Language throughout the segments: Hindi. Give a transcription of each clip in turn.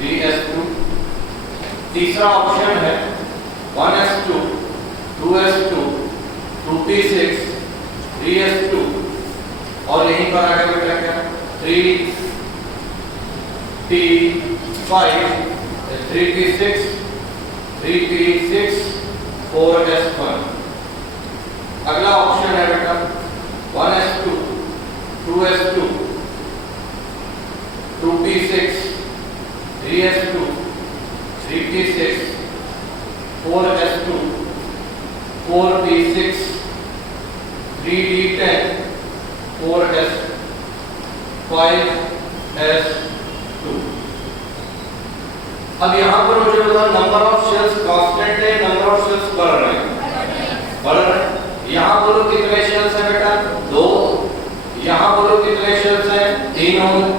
3s2। तीसरा ऑप्शन है 1s2 2s2 2p6 3s2 और यहीं पर आगे बेटा क्या 3p5 3p6 3p6 4s1। अगला ऑप्शन है बेटा 1s2 2s2 2p6 3s2 3p6 4s2 4p6 3d10 4s 5s2। अब यहां पर मुझे बताओ नंबर ऑफ शेल्स कांस्टेंट है, नंबर ऑफ शेल्स बढ़ रहे हैं, बढ़ रहे हैं। यहां बोलो कितने शेल्स हैं बेटा 2, यहां बोलो कितने शेल्स हैं 3 हो गए,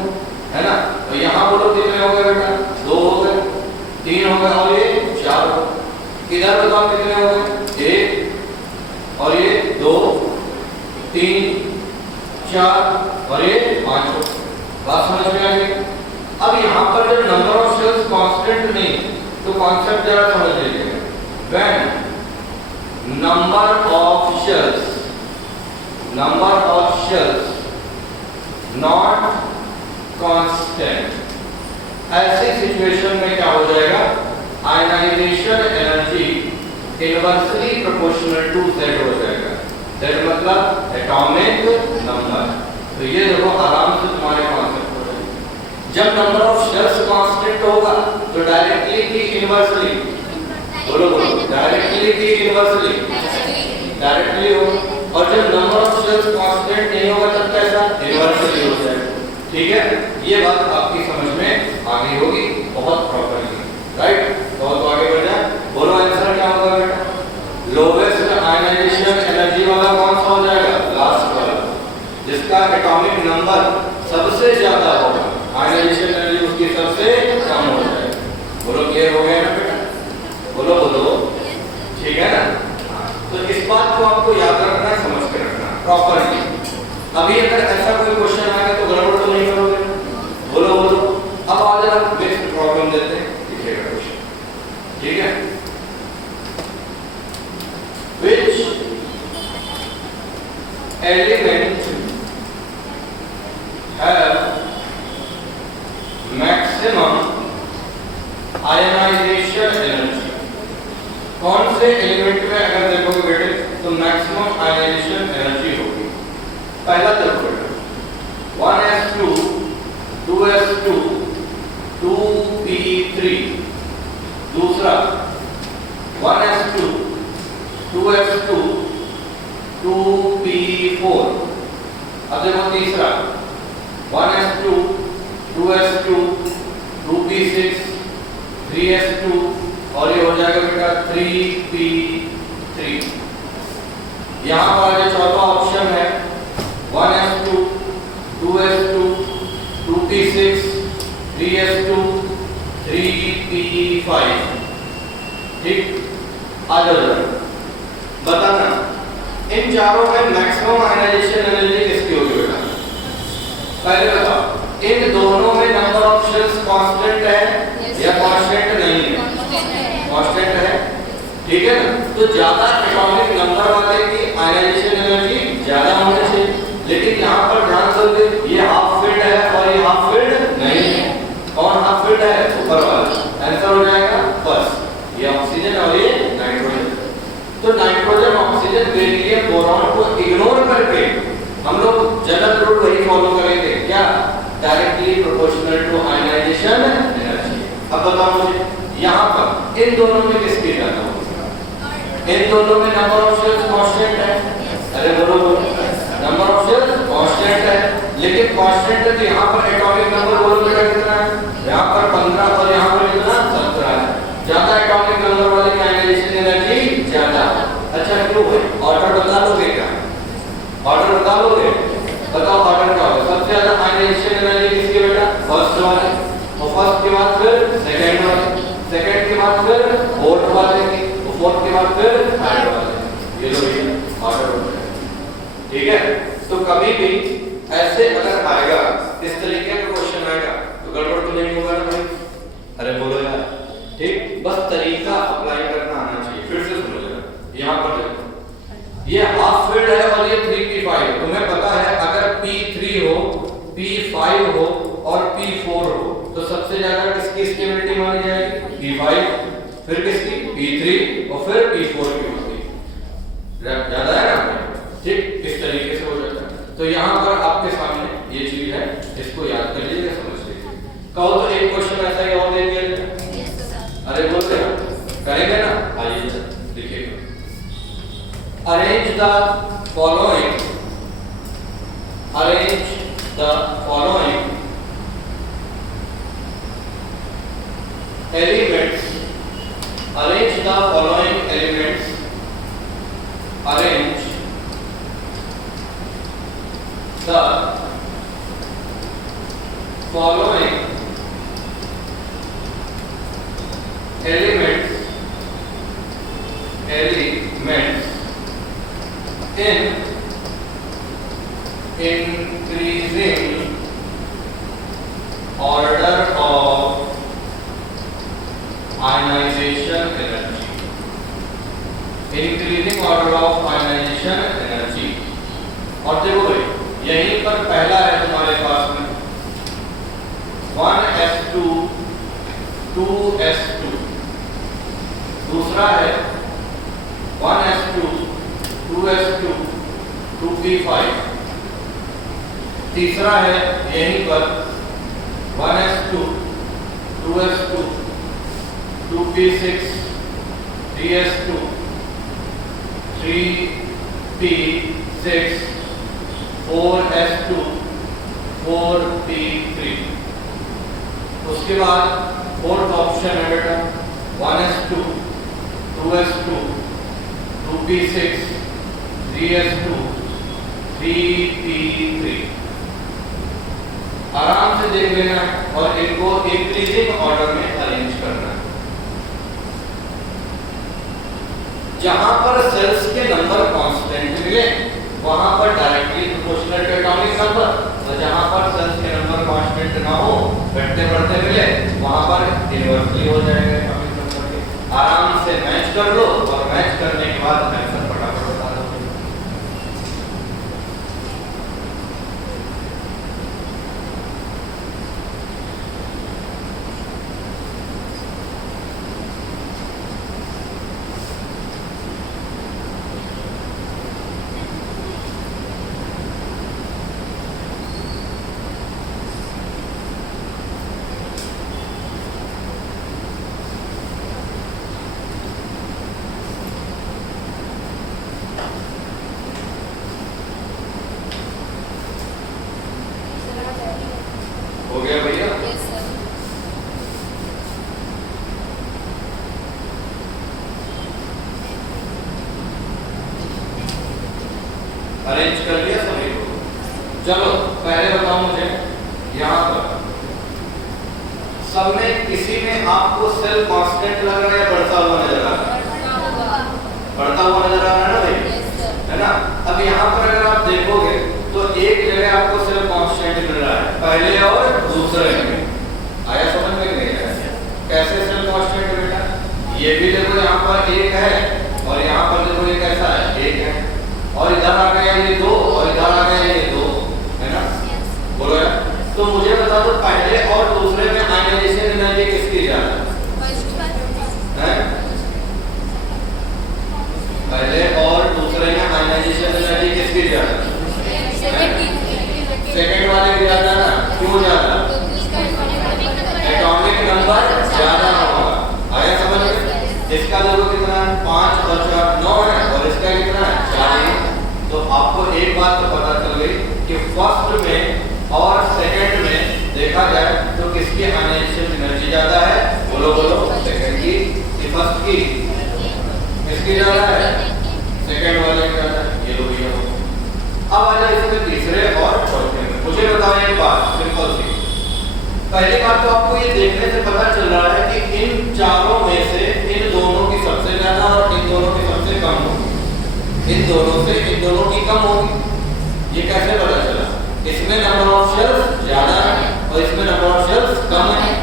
है ना। तो यहां बोलो कितने हो गए बेटा 2 हो गए, 3 हो गए और ये 4 हो गए। इधर बताओ कितने हो गए 1 और ये 2 3 4 और ये 5 हो गए। बात समझ में आ गई। अब यहाँ पर जब नंबर ऑफ शेल्स कांस्टेंट नहीं तो कॉन्सेप्ट जरा समझ लीजिए। When number of shells not constant, ऐसी सिचुएशन में क्या हो जाएगा ionisation energy inversely proportional to z हो जाएगा। z मतलब एटॉमिक नंबर। तो ये देखो आराम से तुम्हारे कॉन्सेप्ट हो जाएगा। जब नंबर ऑफ शेल्स कांस्टेंट होगा तो डायरेक्टली की इनवर्सली, बोलो बोलो डायरेक्टली की इनवर्सली, डायरेक्टली हो। और जब नंबर ऑफ शेल्स कांस्टेंट नहीं होगा तब कैसा इनवर्सली हो जाएगा। ठीक है, ये बात आपकी समझ में आ गई होगी बहुत प्रॉपर्ली, राइट। तो आगे बढ़ जाए, बोलो आंसर क्या होगा बेटा लोवेस्ट आयनाइजेशन एनर्जी वाला कौन सा हो जाएगा लास्ट वाला, जिसका एटॉमिक नंबर सबसे ज्यादा होगा, आयनाइजेशन एनर्जी उसकी सबसे कम हो जाएगा। बोलो क्लियर हो गया ना बेटा, बोलो बोलो, ठीक है ना। तो इस बात को आपको याद रखना है, समझ के रखना प्रॉपर्ली। अभी अगर ऐसा कोई क्वेश्चन आएगा तो गड़बड़ तो नहीं करोगे, बोलो बोलो। अब आज हम बेस्ट प्रॉब्लम देते हैं, लिखिएगा क्वेश्चन, ठीक है। Which element have maximum ionization energy? कौन से एलिमेंट में अगर देखोगे बेटे तो मैक्सिमम आयनाइजेशन एनर्जी होगी। पहला देखो बेटा 1s2 2s2 2p3, दूसरा 1s2 2s2 2p4। अब देखो तीसरा 1s2 2s2 2p6 3s2 और ये हो जाएगा बेटा 3p3। यहाँ पर जो चौथा ऑप्शन है 1s2 2s2 2p6 3s2 3p5। ठीक, आ जाओ बताना इन चारों में मैक्सिमम आयनाइजेशन एनर्जी किसकी होगी बेटा। पहले बताओ इन दोनों में नंबर ऑफ शेल्स कांस्टेंट है या कांस्टेंट नहीं है, कांस्टेंट है, ठीक है ना। तो ज्यादा एटॉमिक नंबर वाले की आयनाइजेशन एनर्जी ज्यादा होनी चाहिए, लेकिन यहाँ पर ध्यान दोगे ये हाफ फील्ड है और ये हाफ फील्ड नहीं है। कौन हाफ फील्ड है ऊपर वाला, आंसर हो जाएगा बस ये ऑक्सीजन और ये नाइट्रोजन। तो नाइट्रोजन ऑक्सीजन बेरिलियम बोरॉन को इग्नोर करके हम लोग जनरल रूल वही फॉलो करेंगे, क्या directly proportional to ionisation energy. अब बताओ मुझे यहाँ पर इन दोनों में किसकी ज्यादा होगी। इन दोनों में नंबर ऑफ शेल्स कांस्टेंट है, अरे बोलो बोलो नंबर ऑफ शेल्स कांस्टेंट है, लेकिन कांस्टेंट है तो यहाँ पर एटॉमिक नंबर बोलो बेटा कितना है, यहाँ पर 15 और यहाँ पर कितना 17 है। ज्यादा एटॉमिक नंबर वाले की आयनाइजेशन एनर्जी ज्यादा। अच्छा क्यों है, ऑर्डर बता लोगे क्या, ऑर्डर बता लोगे, बताओ ऑर्डर क्या होगा। सबसे ज्यादा आयनाइजेशन एनर्जी किसकी बेटा फर्स्ट वाले, और फर्स्ट के बाद फिर सेकंड वाले, सेकंड के बाद फिर फोर्थ वाले की, और फोर्थ के बाद फिर थर्ड वाले। ये लो ऑर्डर होता है, ठीक है। तो कभी भी ऐसे अगर आएगा इस तरीके का क्वेश्चन आएगा तो गड़बड़ तो नहीं होगा ना भाई, सबसे ज्यादा किसकी स्टेबिलिटी मानी जाएगी? P5, फिर किसकी? P3 और फिर P4 की होती है। ज्यादा है ना? ठीक, इस तरीके से हो जाता है। तो यहाँ पर आपके सामने ये चीज है, इसको याद कर लीजिएगा, समझ लीजिए। कहो तो एक क्वेश्चन ऐसा ही और दे दिया जाए। अरे बोलते हैं करेंगे ना? आइए देखिएगा। Arrange the following, arrange the following elements, arrange the following elements, arrange the following elements in increasing order of ionization energy, increasing order of ionization energy। और देखो भाई यहीं पर पहला है तुम्हारे पास में 1s2 2s2, दूसरा है 1s2 2s2 2p5, तीसरा है यहीं पर 1s2 2s2 2p6 3s2 3p6 4s2 4p3। उसके बाद फोर्थ ऑप्शन है बेटा 1s2 2s2 2p6 3s2 3p3। आराम से देख लेना और इनको इंक्रीजिंग ऑर्डर में अरेंज करना है। जहां पर सेल्स के नंबर कांस्टेंट मिले वहां पर directly proportional to atomic number, और जहां पर सेल्स के नंबर कांस्टेंट ना हो, घटते बढ़ते मिले, वहां पर इनवर्सली हो जाएगा एटॉमिक नंबर के। आराम से मैच कर लो और मैच करने के बाद आंसर फटाफट बता दो। हो गया भैया? Yes sir. अरेंज कर लिया सभी को? चलो पहले बताओ मुझे, यहाँ पर सब में किसी में आपको सेल कांस्टेंट लग रहा है, बढ़ता हुआ नजर आ रहा है? बढ़ता हुआ नजर आ रहा है ना भाई, है ना? अब यहाँ पर अगर आप देखोगे तो एक जगह आपको सेल कांस्टेंट मिल रहा है, पहले और दूसरे में। आया समझ में? नहीं आया? कैसे सेल कांस्टेंट बेटा? ये भी देखो यहाँ पर एक है और यहाँ पर देखो ये कैसा है, एक है, और इधर आ गया ये दो और इधर आ गया ये दो, है ना? बोलो यार। तो मुझे बता दो पहले और दूसरे में आयनाइजेशन एनर्जी किसकी ज्यादा है? पहले और दूसरे में आयनाइजेशन एनर्जी किसकी ज्यादा? सेकंड वाले की ज्यादा ना? क्यों ज्यादा? एटॉमिक नंबर ज्यादा होगा। आया समझ में? इसका देखो कितना है, 5 और 4 9 है, और इसका कितना है, 4। तो आपको एक बात तो पता चल गई कि फर्स्ट में और सेकंड में देखा जाए तो किसकी आयनाइजेशन एनर्जी ज्यादा है? बोलो बोलो। सेकंड की, फर्स्ट की? किसकी ज्यादा है? सेकंड वाले की ज्यादा है। ये लो भैया। अब आ जाए इसमें तीसरे और चौथे में। मुझे बताओ एक बात सिंपल सी। पहली बात तो आपको ये देखने से पता चल रहा है कि इन चारों में से इन दोनों की सबसे ज्यादा और इन दोनों की सबसे कम होगी। इन दोनों से इन दोनों की कम होगी। ये कैसे पता चला? इसमें नंबर ऑफ शेल्स ज्यादा है और इसमें नंबर ऑफ शेल्स कम है।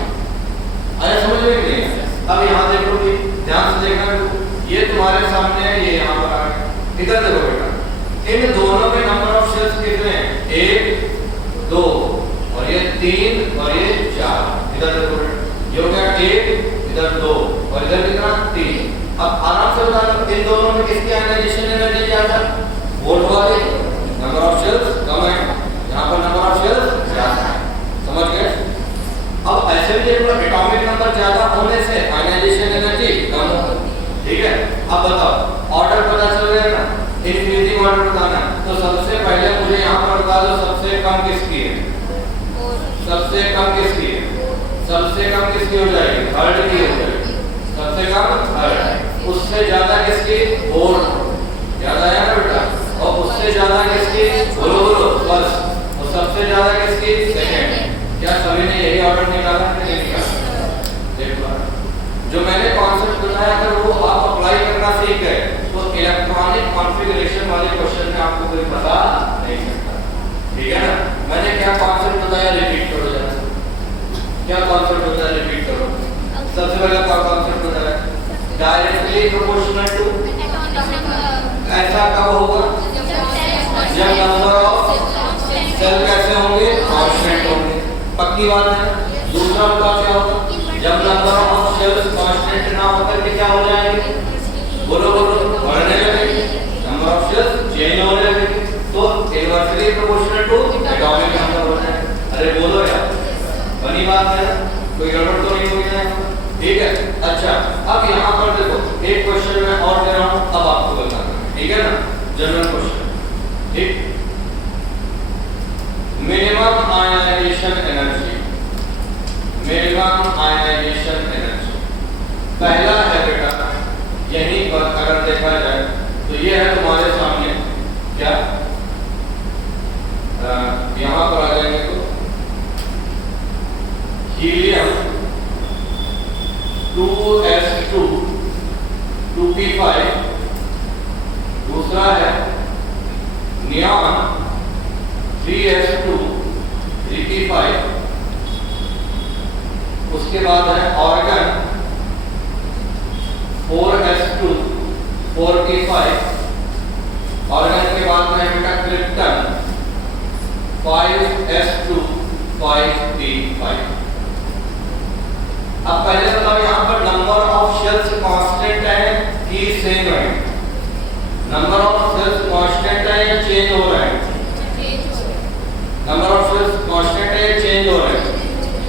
आया समझ में नहीं? अब यहाँ देखो कि ध्यान से देखना, ये तुम्हारे सामने है, ये यहाँ पर आ गया। इधर देखो बेटा, इन दोनों में नंबर ऑफ शेल्स कितने हैं? 1 2 और ये 3 और ये 4। इधर देखो जो एटॉमिक नंबर ज्यादा होने से आयनाइजेशन एनर्जी कम हो। ठीक है, अब बताओ ऑर्डर पता चल गया ना, इंफिनिटी ऑर्डर बताना। तो सबसे पहले मुझे यहाँ पर बता दो सबसे कम किसकी है, सबसे कम किसकी है, सबसे कम किसकी हो जाएगी, थर्ड की हो जाएगी, सबसे कम थर्ड। उससे ज्यादा किसकी, फोर्थ, ज्यादा है ना बेटा, और उससे ज्यादा किसकी, बोलो बोलो फर्स्ट, और सबसे ज्यादा किसकी, सेकंड। क्या सभी ने यही ऑर्डर निकाला है नहीं निकाला? देखो जो मैंने कॉन्सेप्ट बताया अगर वो आप अप्लाई करना सीख गए तो इलेक्ट्रॉनिक कॉन्फ़िगरेशन वाले क्वेश्चन में आपको कोई पता नहीं सकता। ठीक है ना, मैंने क्या कॉन्सेप्ट बताया रिपीट करो जरा, क्या कॉन्सेप्ट बताया रिपीट करो। सबसे पहले क्या कॉन्सेप्ट बताया, डायरेक्टली प्रोपोर्शनल टू, ऐसा कब होगा जब नंबर ऑफ सेल कैसे होंगे, कांस्टेंट होंगे, पक्की बात है। दूसरा बताओ क्या होगा, जब नंबर ऑफ सेल्स कांस्टेंट ना होकर के क्या हो जाएंगे, बोलो बोलो बढ़ने लगेंगे, नंबर ऑफ सेल्स चेंज होने लगेंगे, तो inversely proportional to atomic number होता है। अरे बोलो यार, बनी बात है ना, कोई गड़बड़ तो नहीं हुई है? ठीक है, अच्छा अब यहाँ पर देखो एक क्वेश्चन मैं और दे रहा हूँ, अब आपको बताना है, ठीक है ना, जनरल क्वेश्चन। ठीक, minimum ionisation energy, minimum ionisation energy पहला है बेटा, यहीं पर अगर देखा जाए तो ये है तुम्हारे सामने क्या, यहाँ पर आ जाएंगे तो हीलियम 2s2 2p5, दूसरा है नियॉन 3s2 3p5, उसके बाद है ऑर्गन 4s2 4p5, ऑर्गन के बाद में बेटा क्रिप्टन 5s2 5p5। अब पहले बताओ यहाँ पर नंबर ऑफ शेल्स कांस्टेंट है कि सेम है, नंबर ऑफ शेल्स कांस्टेंट है या चेंज हो रहा है, नंबर ऑफ शेल्स कांस्टेंट है या चेंज हो रहा है,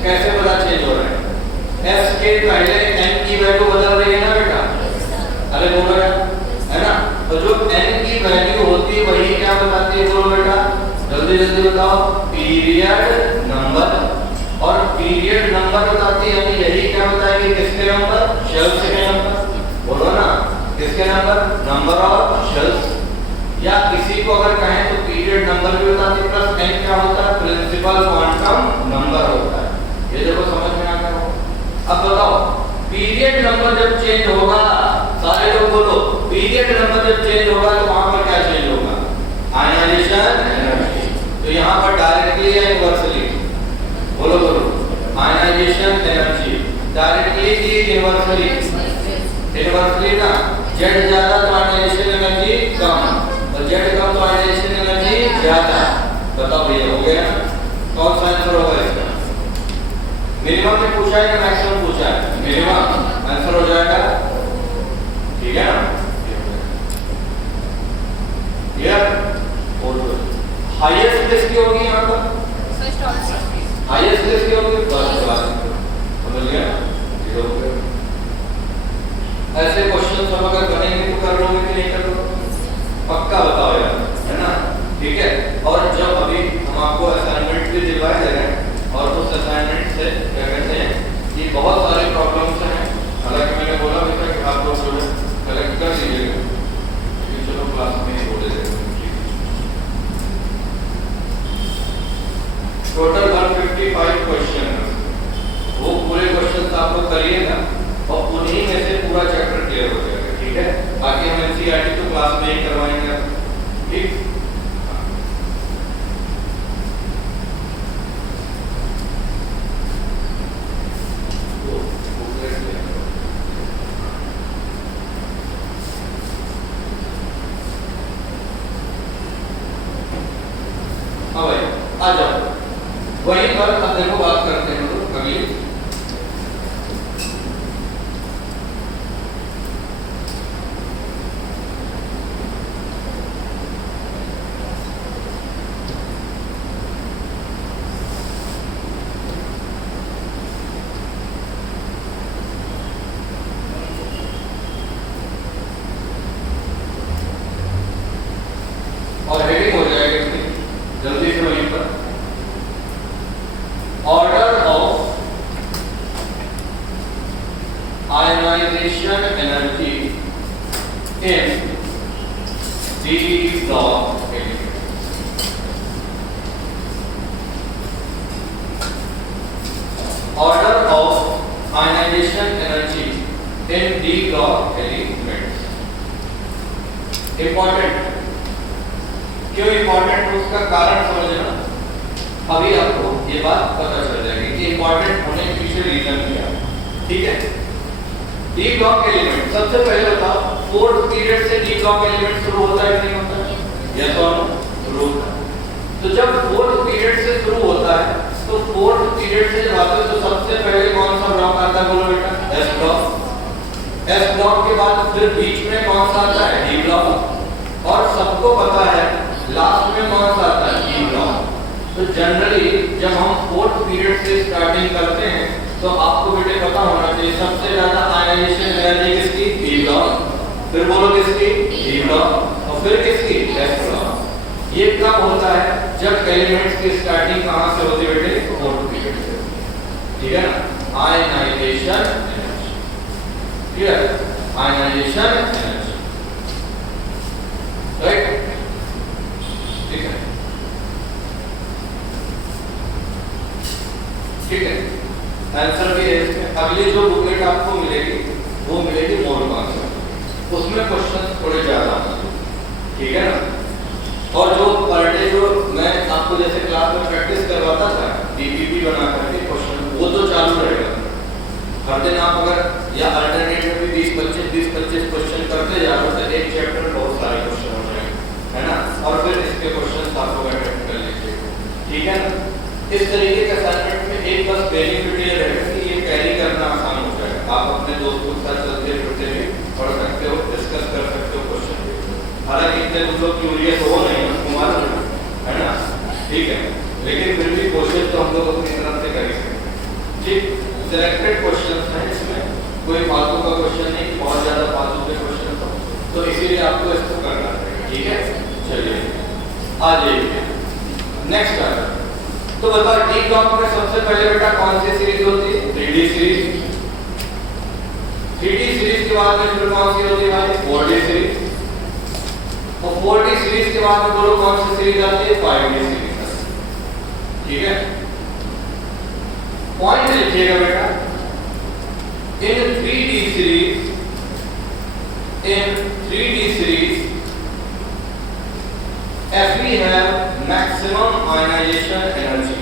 कैसे पता चेंज हो रहा है, s के पहले n की वैल्यू बदल रही है ना बेटा, अरे बोलो यार, है ना, तो जो n की वैल्यू होती है वही क्या बताती है, बोलो बेटा जल्दी जल्दी बताओ, पीरियड नंबर, और पीरियड नंबर बताती है, यानी यही क्या बताएगी, किसके नंबर, शेल्स के नंबर, बोलो ना किसके नंबर, नंबर ऑफ शेल्स, या किसी को अगर कहें तो पीरियड नंबर भी बताती है, प्लस n क्या होता है, प्रिंसिपल क्वांटम नंबर होता है। ये देखो समझ में आ गया हो। अब बताओ पीरियड नंबर जब चेंज होगा, सारे लोग बोलो पीरियड नंबर जब चेंज होगा तो वहां पर क्या चेंज होगा, आयनाइजेशन एनर्जी। तो यहाँ पर डायरेक्टली या इनवर्सली, बोलो बोलो, आयनाइजेशन एनर्जी डायरेक्टली की इनवर्सली, इनवर्सली ना, जेड ज्यादा तो आयनाइजेशन एनर्जी कम, और जेड कम तो आयनाइजेशन एनर्जी ज्यादा। बताओ ये हो गया, कौन सा आंसर होगा इसका, मिनिमम में पूछा है या मैक्सिमम पूछा है, मिनिमम आंसर हो जाएगा, ठीक है ना। क्लियर, और हाईएस्ट किसकी होगी यहाँ पर, हाईएस्ट किसकी होगी, फर्स्ट क्लास, समझ गया, ये हो गया। ऐसे क्वेश्चन सब अगर बनेंगे तो कर लोगे कि नहीं कर लोगे, पक्का बताओ यार, है ना, ठीक है। और जब अभी हम आपको असाइनमेंट भी दिलवाए जा रहे हैं, और उस असाइनमेंट से क्या कहते हैं कि बहुत सारे प्रॉब्लम्स हैं, हालांकि मैंने बोला भी था कि आप लोग जो कलेक्ट कर लीजिएगा, लेकिन चलो क्लास में ही बोले देंगे। Total 155 question ionisation energy in D block element. Order of ionization energy in D block elements. Important, क्यों इंपॉर्टेंट, उसका कारण समझना। अभी आपको ये बात पता चल जाएगी कि इंपॉर्टेंट होने के पीछे रीजन क्या है। ठीक है, डी ब्लॉक एलिमेंट सबसे पहले बताओ, फोर्थ पीरियड से डी ब्लॉक एलिमेंट शुरू होता है कि नहीं होता है? यस और नो? शुरू होता है। तो जब फोर्थ पीरियड से शुरू होता है तो फोर्थ पीरियड से जब आते हैं तो सबसे पहले कौन सा ब्लॉक आता है? बोलो बेटा, एस ब्लॉक। एस ब्लॉक के बाद फिर बीच में कौन सा आता है? D block. और सबको पता है लास्ट में कौन सा आता है? E block. तो जनरली जब हम फोर्थ पीरियड से स्टार्टिंग करते हैं तो आपको बेटे पता होना चाहिए सबसे ज्यादा आयनाइजेशन एनर्जी किसकी? E block. फिर बोलो किसकी? E block. और फिर किसकी? S block. ये कब होता है? जब एलिमेंट्स की स्टार्टिंग कहां से होती है बेटे? फोर्थ पीरियड से। ठीक है ना? Ionisation energy, clear? Ionisation energy, right? ठीक है, ठीक है, आंसर भी है इसमें। अगली जो बुकलेट आपको मिलेगी वो मिलेगी मोल कॉन्सेप्ट, उसमें क्वेश्चन थोड़े ज्यादा होंगे। ठीक है ना? और जो पर डे जो मैं आपको जैसे क्लास में प्रैक्टिस करवाता था डीपीपी बना करके क्वेश्चन, वो तो चालू रहेगा हर दिन। आप अगर या अल्टरनेट में भी 20-25 क्वेश्चन करते जाओ तो एक चैप्टर में बहुत सारे क्वेश्चन हो जाएंगे, है ना? और फिर इसके क्वेश्चन आपको अटेम्प्ट कर लीजिए। ठीक है ना? इस तरीके के असाइनमेंट में एक बस बेनिफिट ये रहेगा कि ये कैरी करना आसान हो जाएगा। आप अपने दोस्तों के साथ चलते फिरते भी पढ़ सकते हो, डिस्कस कर सकते हो क्वेश्चन। हालांकि इतने कुछ लोग क्यूरियस हो नहीं, उसको मालूम है ना? ठीक है, लेकिन फिर भी कोशिश तो हम लोग अपनी तरफ से कर ही सकते हैं। ठीक, सिलेक्टेड क्वेश्चंस हैं इसमें, कोई फालतू का क्वेश्चन नहीं, बहुत ज्यादा फालतू के क्वेश्चन तो इसीलिए आपको इसको करना है। ठीक है, चलिए आ जाइए नेक्स्ट आ। तो बताओ डी ब्लॉक में सबसे पहले बेटा कौन सी सीरीज होती है? 3D series. 3D सीरीज के बाद में फिर कौन सी होती है भाई? 4D series. और 4D सीरीज के बाद में बोलो कौन सी सीरीज आती है? 5D series. ठीक है, पॉइंट लिखिएगा बेटा, इन 3D series, in 3D series Fe have maximum ionization energy.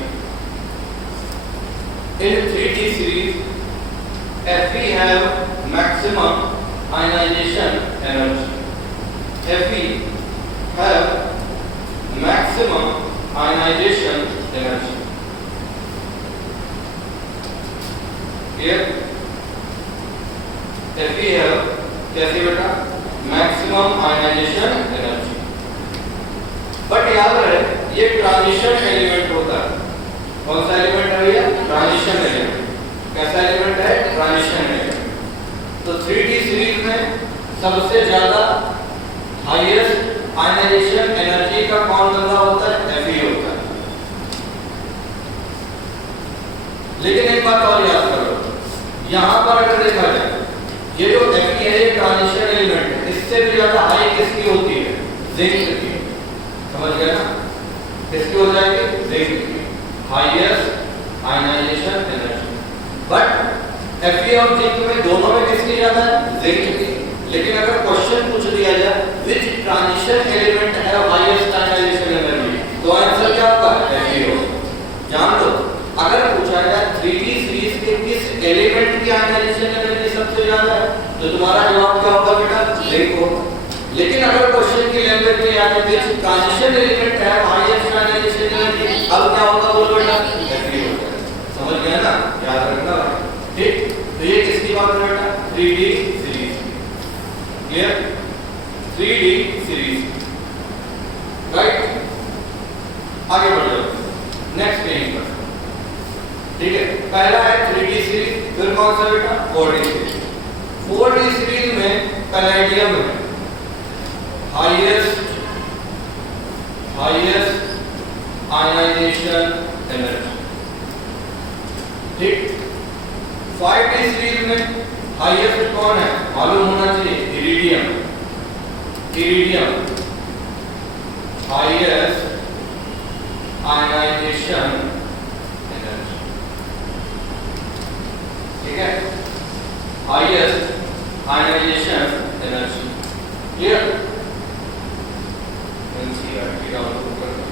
In 3D series Fe have maximum ionization energy. Fe have maximum ionization energy. Clear? Fe have कैसे बेटा? Maximum ionization energy. बट याद रहे ये ट्रांजिशन एलिमेंट होता है। कौन सा एलिमेंट है भैया? Transition element. कैसा एलिमेंट है? Transition element. तो 3D सीरीज में सबसे ज्यादा हाईएस्ट आयनाइजेशन एनर्जी का कौन बंदा होता है? Fe होता है। लेकिन एक बात और याद करो, यहां पर अगर देखा जाए ये जो Fe है ये ट्रांजिशन एलिमेंट है, इससे भी ज्यादा हाई किसकी होती है? जिंक की। समझ गया ना? किसकी हो जाएगी? जिंक की। Highest ionization energy. But Fe और जिंक में दोनों में किसकी ज्यादा है? जिंक की। लेकिन अगर क्वेश्चन पूछ दिया जाए which transition element have highest ionization energy, तो आंसर क्या होगा? Fe होगा। जान लो, अगर पूछा जाए 3D सीरीज के किस एलिमेंट की आयनाइजेशन एनर्जी सबसे ज्यादा है, तो तुम्हारा जवाब क्या होगा बेटा? जिंक होगा। लेकिन अगर क्वेश्चन की लैंग्वेज में याद रखिए ट्रांजिशन एलिमेंट है हाईएस्ट आयनाइजेशन एनर्जी, अब क्या होगा बोलो बेटा? Fe होगा। समझ गया ना? याद रखना। ठीक, तो ये किसकी बात है बेटा? 3D series. Clear? 3D series, right? आगे बढ़ जाओ नेक्स्ट पेज पर। ठीक है, पहला है 3D सीरीज, फिर कौन सा बेटा? 4D series. 4D सीरीज में पैलेडियम है हाईएस्ट आयनाइजेशन एनर्जी। ठीक, 5D सीरीज में हाईएस्ट कौन है मालूम होना चाहिए, iridium. Iridium highest ionization energy, ठीक है, highest ionization energy. Clear? NCERT download करना।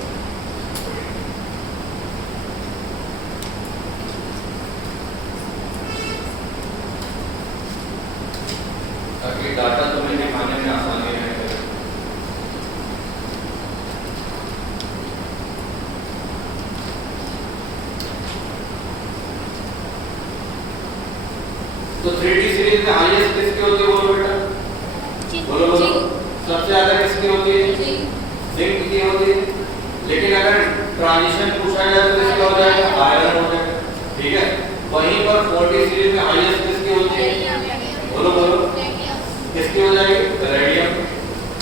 ताकि डाटा तुम्हें दिखाने में आसानी रहे। तो 3D सीरीज में हाईएस्ट किसकी होती है बोलो बेटा, बोलो बोलो, सबसे ज्यादा किसकी होती है, जिंक की होती है। लेकिन अगर ट्रांजिशन पूछा जाए तो किसका हो जाएगा, आयरन हो जाएगा, ठीक है। वहीं पर 4D सीरीज में हाईएस्ट किसकी होती है, बोलो बोलो, किसकी हो जाएगी, रेडियम,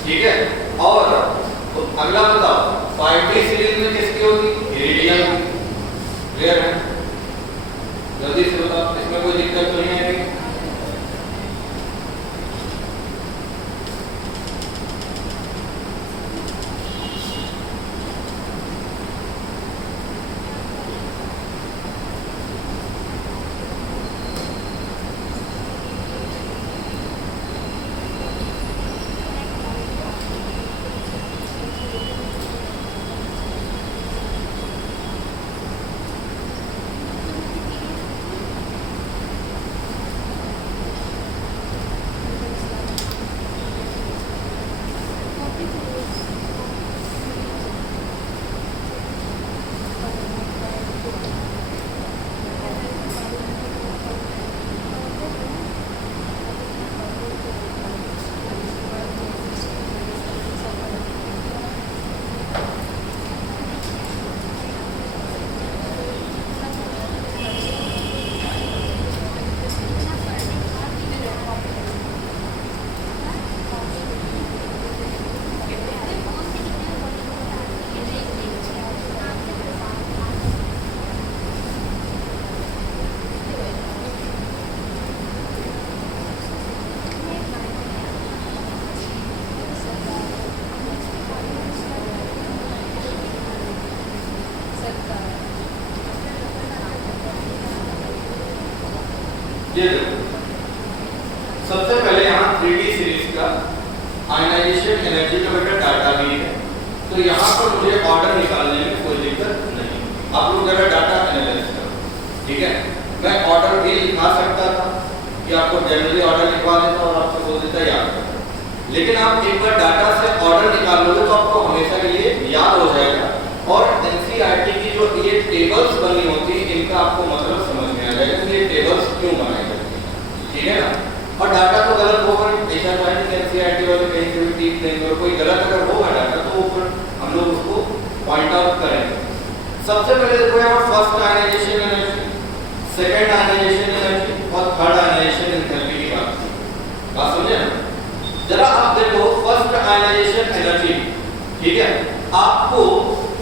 ठीक है। और तो अगला बताओ 5D सीरीज में किसकी होगी, इरिडियम। क्लियर है? जल्दी से बताओ, इसमें कोई दिक्कत तो नहीं है? ये देखो, सबसे पहले यहाँ 3D सीरीज का आयनाइजेशन एनर्जी का बेटा डाटा भी है, तो यहाँ पर मुझे ऑर्डर निकालने में कोई दिक्कत नहीं। आप लोग जरा डाटा एनालाइज करो, ठीक है। मैं ऑर्डर भी लिखा सकता था कि आपको जनरली ऑर्डर लिखवा देता और आपको बोल देता याद रखो, लेकिन आप एक बार डाटा से ऑर्डर निकाल लोगे तो आपको हमेशा के लिए याद हो जाएगा। और एनसीईआरटी की जो ये टेबल्स बनी होती है इनका आपको मतलब समझ में आ जाएगा कि ये टेबल्स क्यों बनाई जाती है, ठीक है ना। और डाटा तो गलत होगा, ऐसा तो है कि एनसीईआरटी वाले कहीं से भी ठीक देंगे, और कोई गलत अगर होगा डाटा तो ऊपर हम लोग उसको पॉइंट आउट करेंगे। सबसे पहले देखो यहाँ first ionization energy, second ionization energy और थर्ड आयनाइजेशन एनर्जी की बात समझे ना। जरा आप देखो फर्स्ट आयनाइजेशन एनर्जी, ठीक है, आपको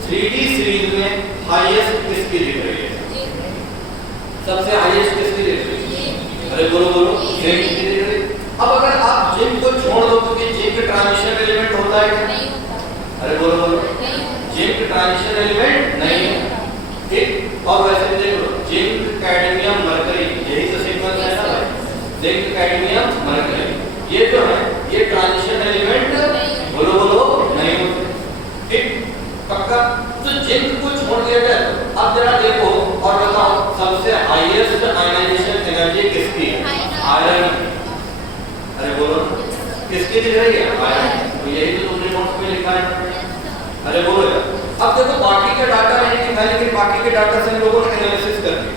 3D सीरीज में हाईएस्ट किसकी दिख रही है, सबसे हाईएस्ट किसकी दिख रही है, अरे बोलो बोलो, जिंक की दिख रही है। अब अगर आप जिंक को छोड़ दो तो जिंक ट्रांजिशन एलिमेंट होता है क्या, नहीं होता, अरे बोलो बोलो, जिंक ट्रांजिशन एलिमेंट नहीं है, ठीक। और वैसे देख लो जिंक कैडमियम मरकरी, यही तो सीक्वेंस है ना भाई, जिंक कैडमियम मरकरी, ये जो है ये ट्रांजिशन एलिमेंट बोलो बोलो नहीं होते, ठीक, पक्का। तो जिंक को छोड़ दिया जाए, अब जरा देखो और बताओ सबसे हाईएस्ट आयनाइजेशन एनर्जी किसकी है, आयरन। अरे बोलो किसकी दिख रही है, आयरन, तो यही तो तुमने नोट्स में लिखा है, अरे बोलो यार। अब देखो बाकी का डाटा नहीं लिखा, लेकिन बाकी के डाटा से हम लोगों ने एनालिसिस कर लिया,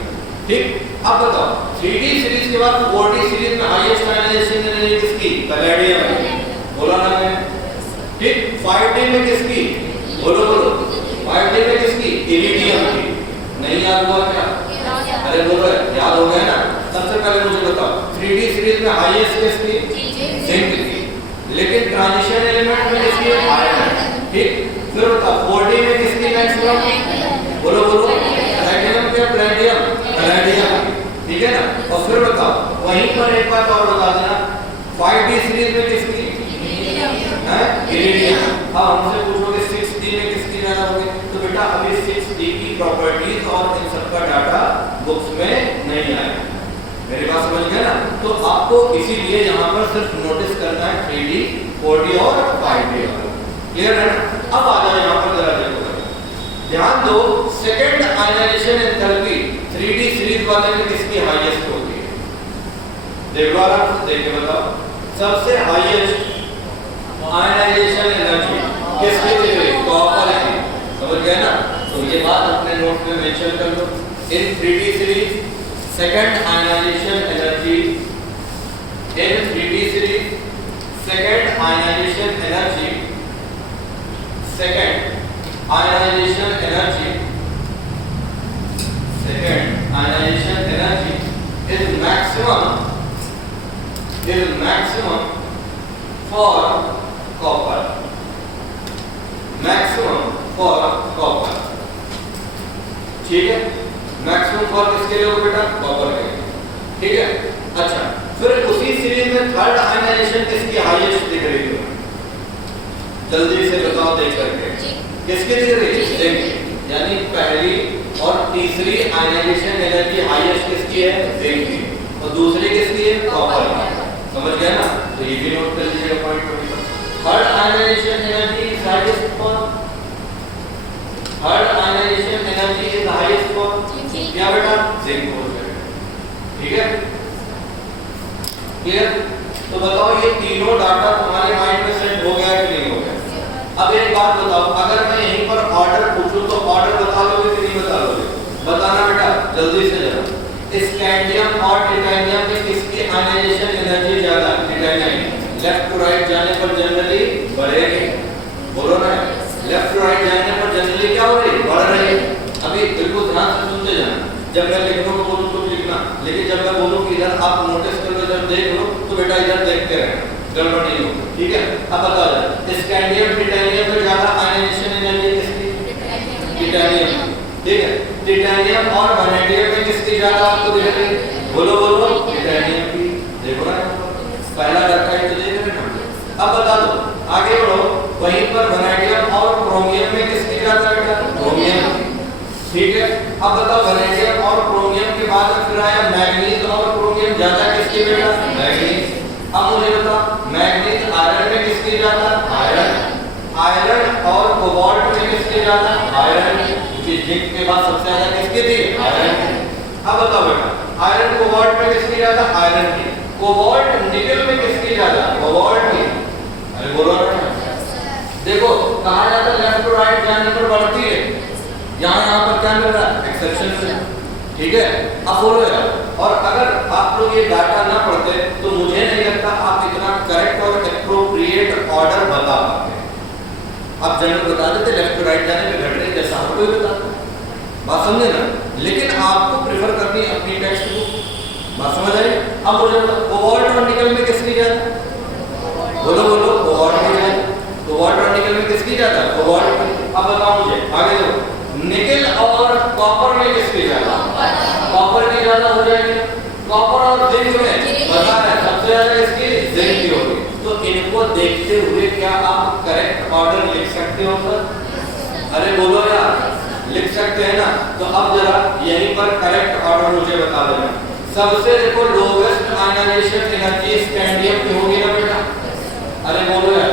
ठीक। अब बताओ 3D सीरीज के बाद 4D सीरीज में हाईएस्ट आयनाइजेशन एनर्जी किसकी, पैलेडियम है, बोला ना मैं, ठीक। 5D में किसकी, बोलो बोलो, 5D में किसकी, इरिडियम की, नहीं याद हुआ क्या, अरे बोलो याद हो गया ना। सबसे पहले मुझे बताओ 3D सीरीज में हाईएस्ट किसकी, जिंक की, लेकिन ट्रांजिशन एलिमेंट में किसकी, आयरन, ठीक। फिर बताओ 4D में किसकी मैक्सिमम, बोलो बोलो, प्लैटिनम क्या, प्लैटिनम, पैलेडियम, ठीक है ना। और फिर बताओ वहीं पर एक बात और बता देना, 5D सीरीज में किसकी है? इरिडियम। हाँ, हमसे पूछोगे 6D में किसकी ज्यादा होगी, तो बेटा अभी 6D की प्रॉपर्टीज और इन सब का डाटा बुक्स में नहीं आया। मेरी बात समझ गए ना? तो आपको इसीलिए यहाँ पर सिर्फ नोटिस करना है 3D, 4D और 5D। क्लियर है ना? अब आ जाओ यहाँ पर जरा देखो, ध्यान दो, second ionization enthalpy 3D series वाले में किसकी हाईएस्ट होगी? देख लो आराम से, देख के बताओ। सबसे हाईएस्ट आयनाइजेशन एनर्जी किसकी दी गई? कॉपर की। समझ गए ना? तो ये बात अपने नोट में मेंशन कर लो। In 3D series second ionization energy, in 3D series second ionization energy, second ionization energy, second ionization energy is maximum for copper, maximum for copper। ठीक है, मैक्सिमम फॉर किसके लिए हो बेटा? कॉपर के लिए। ठीक है, अच्छा, फिर उसी सीरीज में थर्ड आयनाइजेशन किसकी हाईएस्ट दिख रही है? जल्दी से बताओ देख करके, किसकी दिख रही है? जिंक। यानी पहली और तीसरी आयनाइजेशन एनर्जी हाईएस्ट किसकी है? जिंक की। और दूसरी किसकी है? कॉपर की। समझ गए ना? तो ये भी नोट कर लीजिएगा पॉइंट पर। Third ionization energy is highest for, third ionization energy is highest for क्या बेटा? जिंक हो गया। ठीक है, क्लियर? तो बताओ ये तीनों डाटा तुम्हारे माइंड में सेट हो गया कि नहीं हो गया? अब एक बात बताओ, अगर मैं यहीं पर ऑर्डर पूछूं तो ऑर्डर बता लोगे कि नहीं बता लोगे? बताना बेटा जल्दी से जरा। स्कैंडियम और टाइटेनियम में किसकी आयनाइजेशन एनर्जी ज्यादा? टाइटेनियम। लेफ्ट टू राइट जाने पर जनरली बढ़ेगी, बोलो ना। लेफ्ट टू राइट जाने पर जनरली क्या हो रही? बढ़ रही। अभी बिल्कुल ध्यान से सुनते जाना, जब मैं लिखने को बोलूं तो लिखना, लेकिन जब मैं बोलूं कि इधर आप नोटिस कर लो, जब देख लो तो बेटा इधर देखते रहना, गड़बड़ नहीं हो। ठीक है, अब बताओ जरा, स्कैंडियम टाइटेनियम में ज्यादा आयनाइजेशन एनर्जी किसकी? टाइटेनियम। ठीक है, टाइटेनियम और वैनेडियम में किसकी ज्यादा आपको दिख रही है? बोलो बोलो, टाइटेनियम की। देखो ना, पहला रखा है तो देख रहे ना। अब बता दो, आगे बढ़ो, वहीं पर वैनेडियम और क्रोमियम में किसकी ज्यादा है? क्रोमियम। ठीक है, अब बताओ वैनेडियम और क्रोमियम के बाद फिर आया मैग्नीज और क्रोमियम, ज्यादा किसकी बेटा? मैग्नीज। अब मुझे बताओ मैग्नीज आयरन में किसकी ज्यादा? आयरन। आयरन और कोबाल्ट में किसकी ज्यादा? आयरन। जिंक के बाद सबसे ज्यादा किसकी थी? आयरन। अब बताओ बेटा, आयरन कोबाल्ट में किसकी ज्यादा? आयरन की। कोबाल्ट निकल में किसकी ज्यादा? कोबाल्ट की। अरे बोलो ना, देखो कहा जाता है लेफ्ट टू राइट जाने पर बढ़ती है, यहाँ पर क्या मिल रहा है? एक्सेप्शन से। ठीक है, अब बोलो यार, और अगर आप लोग ये डाटा ना पढ़ते तो मुझे नहीं लगता आप इतना करेक्ट और एप्रोप्रिएट ऑर्डर बता पाते। आप जनरल बता देते लेफ्ट टू राइट जाने पे घट रही, जैसा हर कोई बताता, बात समझे ना? लेकिन आपको प्रेफर करनी अपनी टेक्स्ट बुक, बात समझ आई? अब मुझे कोबाल्ट और निकल में किसकी ज्यादा? बोलो बोलो, कोबाल्ट की ज्यादा। कोबाल्ट और निकल में किसकी ज्यादा? कोबाल्ट की। अब बताओ मुझे आगे दो, निकल और कॉपर में किसकी ज्यादा? कॉपर की ज्यादा हो जाएगी। कॉपर और जिंक में बता रहे सबसे ज्यादा किसकी? जिंक की होगी। तो इनको देखते हुए क्या आप करेक्ट ऑर्डर लिख सकते हो सर? अरे बोलो यार, लिख सकते हैं ना? तो अब जरा यहीं पर करेक्ट ऑर्डर मुझे बता देना। सबसे देखो लोवेस्ट आयनाइजेशन एनर्जी स्कैंडियम की होगी ना बेटा? अरे बोलो यार,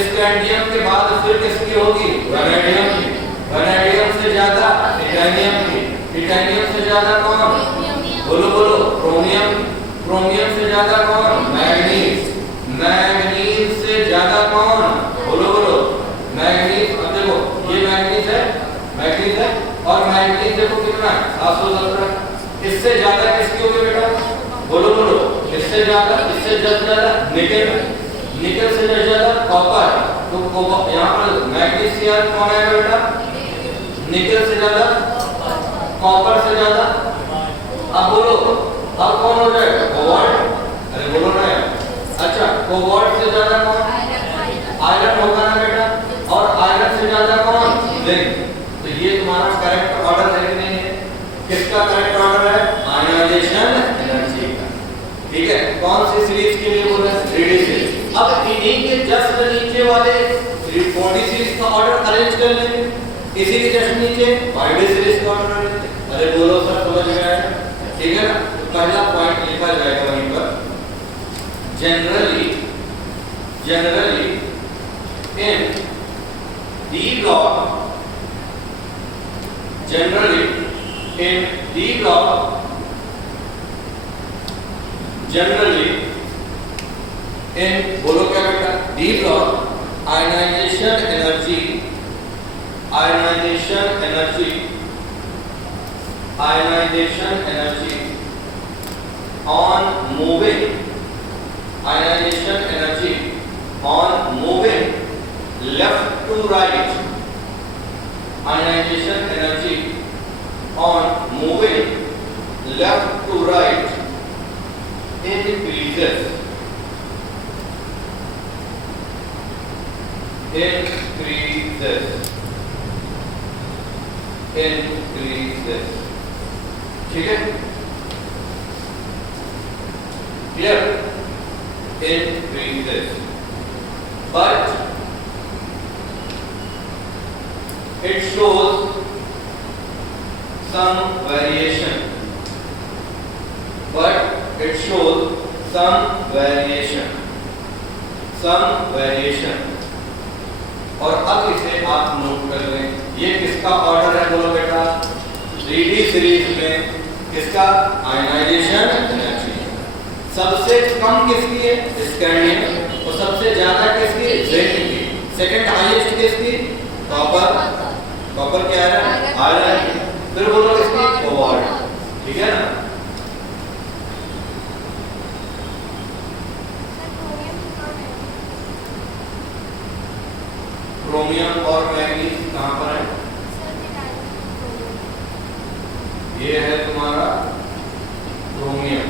स्कैंडियम के बाद फिर किसकी होगी? वैनेडियम की। वैनेडियम से ज्यादा टाइटेनियम की। टाइटेनियम से ज्यादा कौन? बोलो बोलो, क्रोमियम। क्रोमियम से ज्यादा कौन? मैग्नीज। मैग्नीज से ज्यादा कौन? बोलो बोलो, मैग्नीज। अब देखो ये मैग्नीज है, मैग्नीज है, और मैग्नीज देखो कितना है? 717। इससे ज्यादा किसकी होगी बेटा? बोलो बोलो, इससे ज्यादा निकल। निकल से ज्यादा कॉपर। तो यहाँ पर मैग्नीज से ज्यादा कौन है बेटा? निकल से ज्यादा, कॉपर से ज्यादा। अब बोलो, अब कौन हो जाएगा? कोबाल्ट। अरे बोलो ना यार। अच्छा, कोबाल्ट से ज्यादा कौन? आयरन होगा ना बेटा? और आयरन से ज्यादा कौन? जिंक। तो ये तुम्हारा करेक्ट ऑर्डर है कि नहीं है? किसका करेक्ट ऑर्डर है? आयनाइजेशन एनर्जी का। ठीक है, कौन सी सीरीज के लिए बोल रहे हैं? 3D series. अब इन्हीं के जस्ट नीचे वाले 4D सीरीज का ऑर्डर अरेंज कर लेंगे, इसी के जस्ट नीचे 5D सीरीज का ऑर्डर अरेंज। अरे बोलो सर, समझ में आया? ठीक है ना? तो पहला पॉइंट लिखा जाएगा वहीं पर, generally in D block, generally in D block, generally in, बोलो क्या बेटा? D block ionization energy on moving left to right, ionization energy on moving left to right increases, ठीक है? Clear? Increases, but it shows some variation, और अब इसे आप नोट कर लें, ये किसका ऑर्डर है? बोलो बेटा, 3D सीरीज में किसका? Ionization energy. सबसे कम किसकी है? स्कैंडियम, और सबसे ज्यादा किसकी? जिंक की। सेकंड हाईएस्ट किसकी? कॉपर क्या है? आयरन। फिर बोलो किसकी? कोबाल्ट। ठीक है ना? क्रोमियम और मैग्नीज कहां पर है? ये है तुम्हारा क्रोमियम।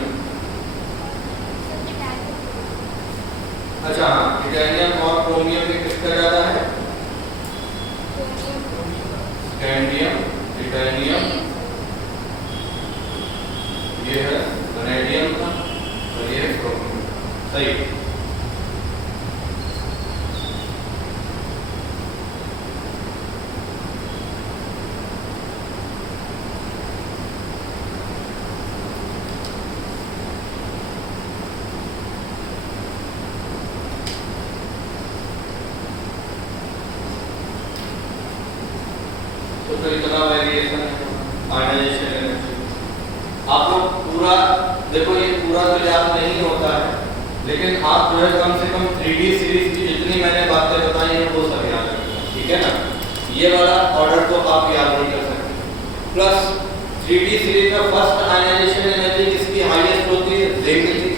अच्छा, टिटेनियम और क्रोमियम में किसका ज्यादा है? स्कैंडियम, टिटेनियम, ये है वैनेडियम का, और ये है क्रोमियम। सही। तो इतना वेरिएशन आयनाइजेशन एनर्जी। आप लोग पूरा देखो, ये पूरा तो याद नहीं होता है, लेकिन आप जो है कम से कम 3D सीरीज की जितनी मैंने बातें बताई हैं वो सब याद रखना, ठीक है ना? ये वाला ऑर्डर तो आप याद नहीं कर सकते। प्लस 3D सीरीज में फर्स्ट आयनाइजेशन एनर्जी किसकी हाईएस्ट होती है? जिंक की।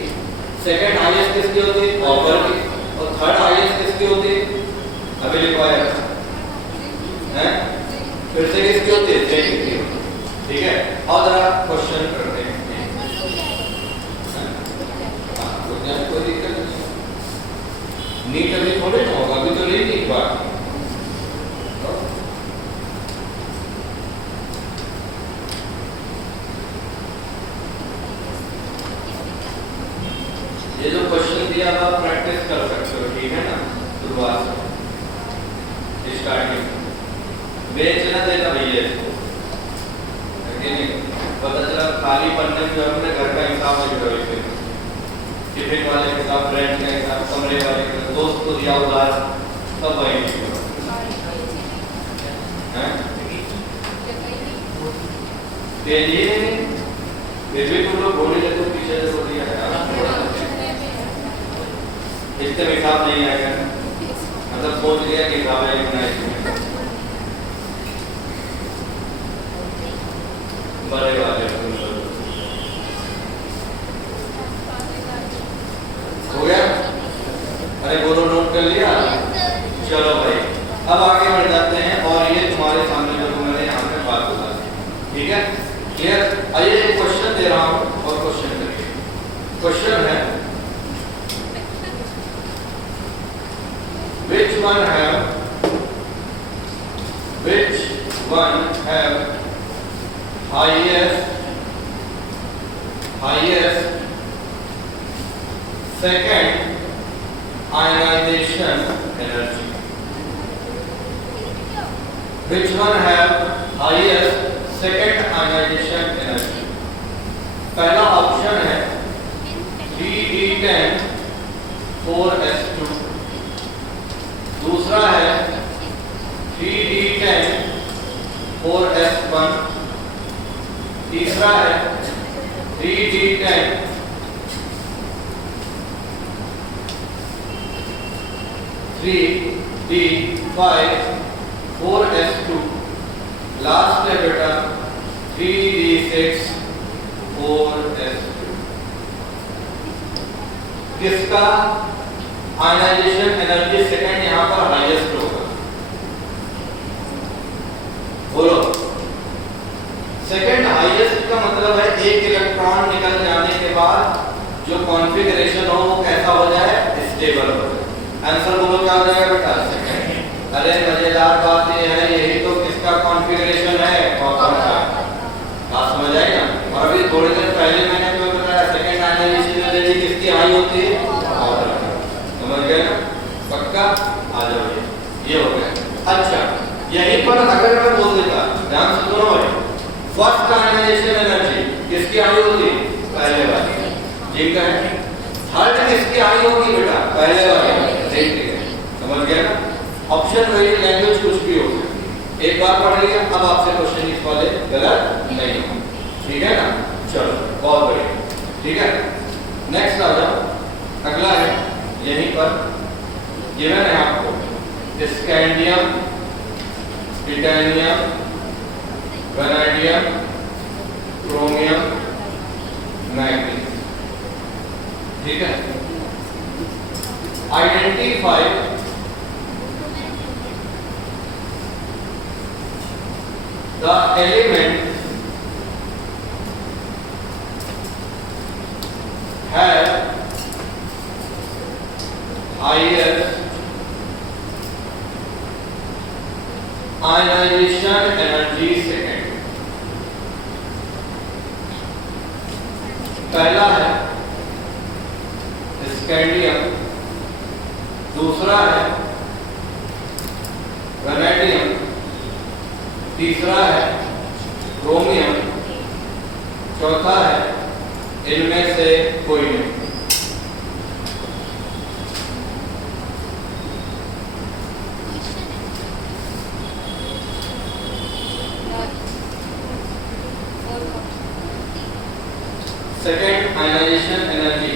सेकंड हाईएस्ट किसकी होती है? कॉपर की। और थर्ड हाईएस्ट किसकी होती है? अभी लिखवाया है, फिर से किसकी होती है? जिंक की। ठीक है? और जरा क्वेश्चन करते हैं। कोई दिक्कत नहीं, नीट अभी थोड़े ना होगा, अभी तो नहीं नीट बात। ये जो क्वेश्चन दिया आप प्रैक्टिस कर सकते हो, ठीक है ना? शुरुआत से स्टार्टिंग बेचना देना भैया इसको, पता चला खाली पन्ने में जो अपने घर का हिसाब है, जो टिफिन वाले के साथ, रेंट के साथ, कमरे वाले के साथ, दोस्त को दिया उधार, सब वही फिर भी तुम लोग बोले तो पीछे से बोल दिया इससे हिसाब नहीं आएगा, मतलब सोच लिया कि हिसाब है लिखना इसमें बड़े वाले हो गया। अरे बोलो, नोट कर लिया? चलो भाई, अब आगे बढ़ जाते हैं और ये तुम्हारे सामने जो मैंने यहाँ पे बात बता दी, ठीक है? क्लियर? आइए एक क्वेश्चन दे रहा हूँ और क्वेश्चन करिए। क्वेश्चन है, which one have highest second ionization energy. Which one have highest second ionization energy? पहला ऑप्शन है 3d10 4s2, दूसरा है 3d10 4s1, तीसरा है 3d10 3d5 4s2, लास्ट है बेटा 3d6 4s2। किसका आयनाइजेशन एनर्जी सेकंड यहां पर हाईएस्ट होगा? बोलो। सेकंड हाईएस्ट का मतलब है एक इलेक्ट्रॉन निकल जाने के बाद जो कॉन्फ़िगरेशन हो वो कैसा हो जाए? स्टेबल हो जाए। आंसर बोलो क्या हो जाएगा बेटा? सेकंड। अरे मजेदार बात ये है, यही तो किसका कॉन्फ़िगरेशन है? कॉपर का। बात समझ आई ना? और अभी थोड़ी देर पहले मैंने जो बताया सेकंड आयनाइजेशन एनर्जी किसकी हाई होती है? कॉपर की। समझ गए ना? पक्का? आ जाओ, ये हो गया। अच्छा, यहीं पर अगर मैं बोल देता, ध्यान से सुनो भाई, फर्स्ट आयनाइजेशन एनर्जी किसकी हाई होती है? पहले वाली। ठीक है। थर्ड किसकी हाई होगी बेटा? पहले वाली। ठीक है, समझ गए ना? ऑप्शन वेरी लैंग्वेज कुछ भी हो, एक बार पढ़ लिया, अब आपसे क्वेश्चन इस वाले गलत नहीं हो। ठीक है ना? चलो, बहुत बढ़िया। ठीक है, नेक्स्ट आ जाओ। अगला है यहीं पर गिवन है आपको scandium, titanium, vanadium, chromium, manganese. ठीक है। Identify the element have highest ionization energy second। पहला है स्कैंडियम, दूसरा है वैनेडियम, तीसरा है क्रोमियम, चौथा है इनमें से कोई नहीं। सेकेंड आयनाइजेशन एनर्जी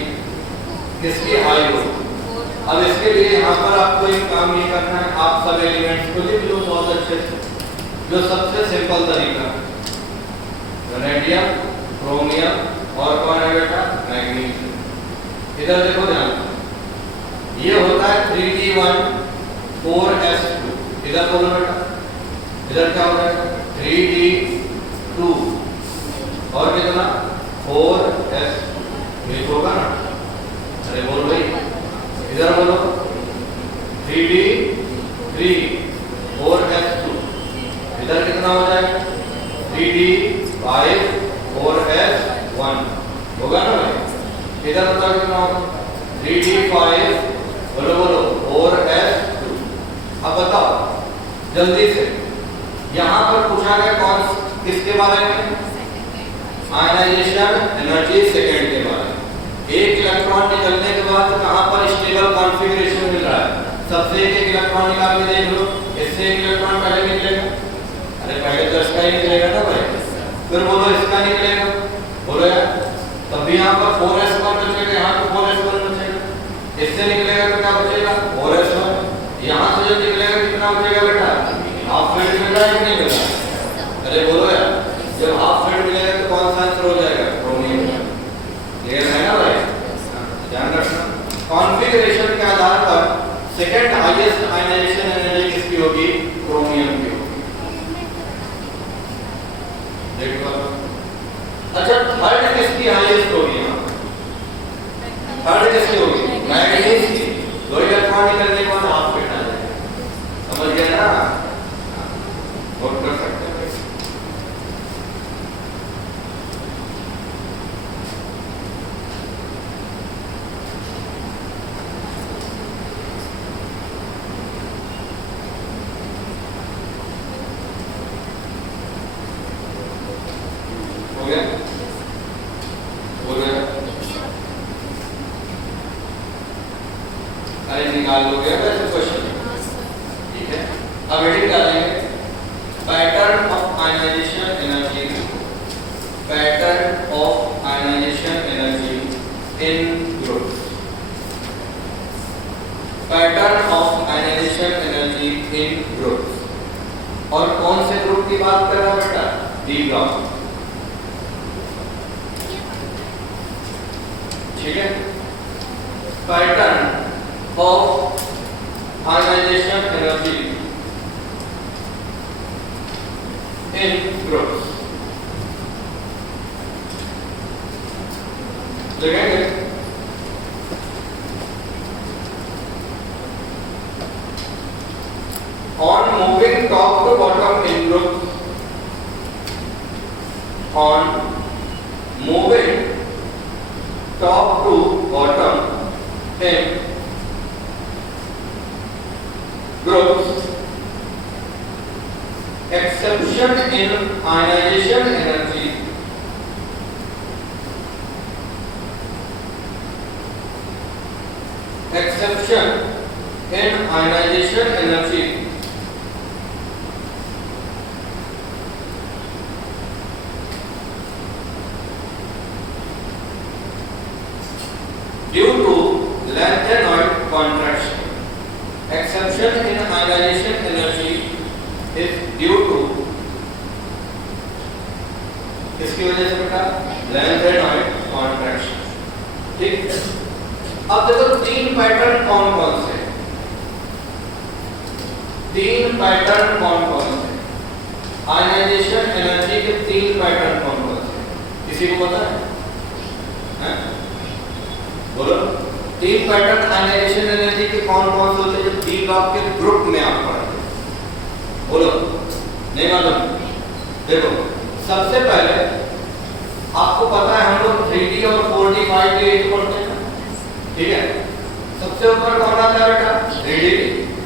किसकी हाई हो? अब इसके लिए यहाँ पर आपको एक काम ये करना है, आप सब एलिमेंट्स को लिख लो बहुत अच्छे से। जो सबसे सिंपल तरीका, वैनेडियम, क्रोमियम और कौन है बेटा? मैग्नीज। इधर देखो ध्यान, ये होता है 3d1 4s2। इधर बोलो बेटा, इधर क्या हो जाएगा? 3d2 और कितना? 4s2। ये होगा ना? अरे बोल भाई, इधर बोलो 3d3 4s2। इधर कितना हो जाएगा? 3d5 4s1 होगा ना भाई? इधर बताओ कितना होगा? 3d5 बोलो बोलो 4s2। अब बताओ जल्दी से, यहाँ पर पूछा गया कौन किसके बारे में? आयनाइजेशन एनर्जी सेकेंड के बारे में। एक इलेक्ट्रॉन निकलने के बाद कहाँ पर स्टेबल कॉन्फ़िगरेशन मिल रहा है? सबसे एक इलेक्ट्रॉन निकाल के देख लो, इससे एक इलेक्ट्रॉन पहले निकलेगा। अरे पहले तो इसका ही निकलेगा ना भाई, फिर बोलो इसका निकलेगा, बोलो यार, तभी यहाँ पर 4s1 बचेगा, यहाँ पर 4s1 बचेगा। इससे निकलेगा तो क्या बचेगा? 4s1। यहाँ से जो निकलेगा कितना बचेगा बेटा? हाफ फील्ड मिल रहा है कि नहीं मिल रहा? अरे बोलो यार, जब हाफ फील्ड मिलेगा तो कौन सा आंसर हो जाएगा? क्रोमियम। क्लियर है ना भाई? ध्यान रखना, कॉन्फ़िगरेशन के आधार पर सेकंड हाईएस्ट आयनाइजेशन एनर्जी किसकी होगी? क्रोमियम की होगी। देखो अच्छा, थर्ड किसकी हाईएस्ट होगी? थर्ड किसकी होगी? मैग्नीज की। दो इलेक्ट्रॉन निकलने के बाद हाफ फील्ड आ जाएगा। समझ गए ना? नोट कर सकते हैं। अरे निकाल लोगे वैसे क्वेश्चन, ठीक है। अब हेडिंग डालेंगे pattern of ionization energy, pattern of ionization energy in groups, pattern of ionization energy in groups. और कौन से ग्रुप की बात कर रहा है बेटा? डी ब्लॉक, ठीक है। Pattern of ionization energy in groups लिखेंगे। On moving top to bottom in groups, on moving top to bottom in groups, exception in ionization energy, exception in ionization energy due to lanthanoid contraction. Exception in ionization energy is due to किसकी वजह से बेटा? lanthanoid contraction, ठीक। अब देखो तीन पैटर्न कौन कौन से, तीन पैटर्न कौन कौन से आयनाइजेशन एनर्जी के तीन पैटर्न कौन कौन से, किसी को पता है? बोलो, तीन पैटर्न आयनाइजेशन एनर्जी के कौन कौन से होते हैं जो डी ब्लॉक के ग्रुप में आप पढ़ते हैं? बोलो, नहीं मालूम? देखो, सबसे पहले आपको पता है हम लोग 3D और 4D 5D पढ़ते हैं, ठीक है। सबसे ऊपर कौन आता है बेटा? 3D,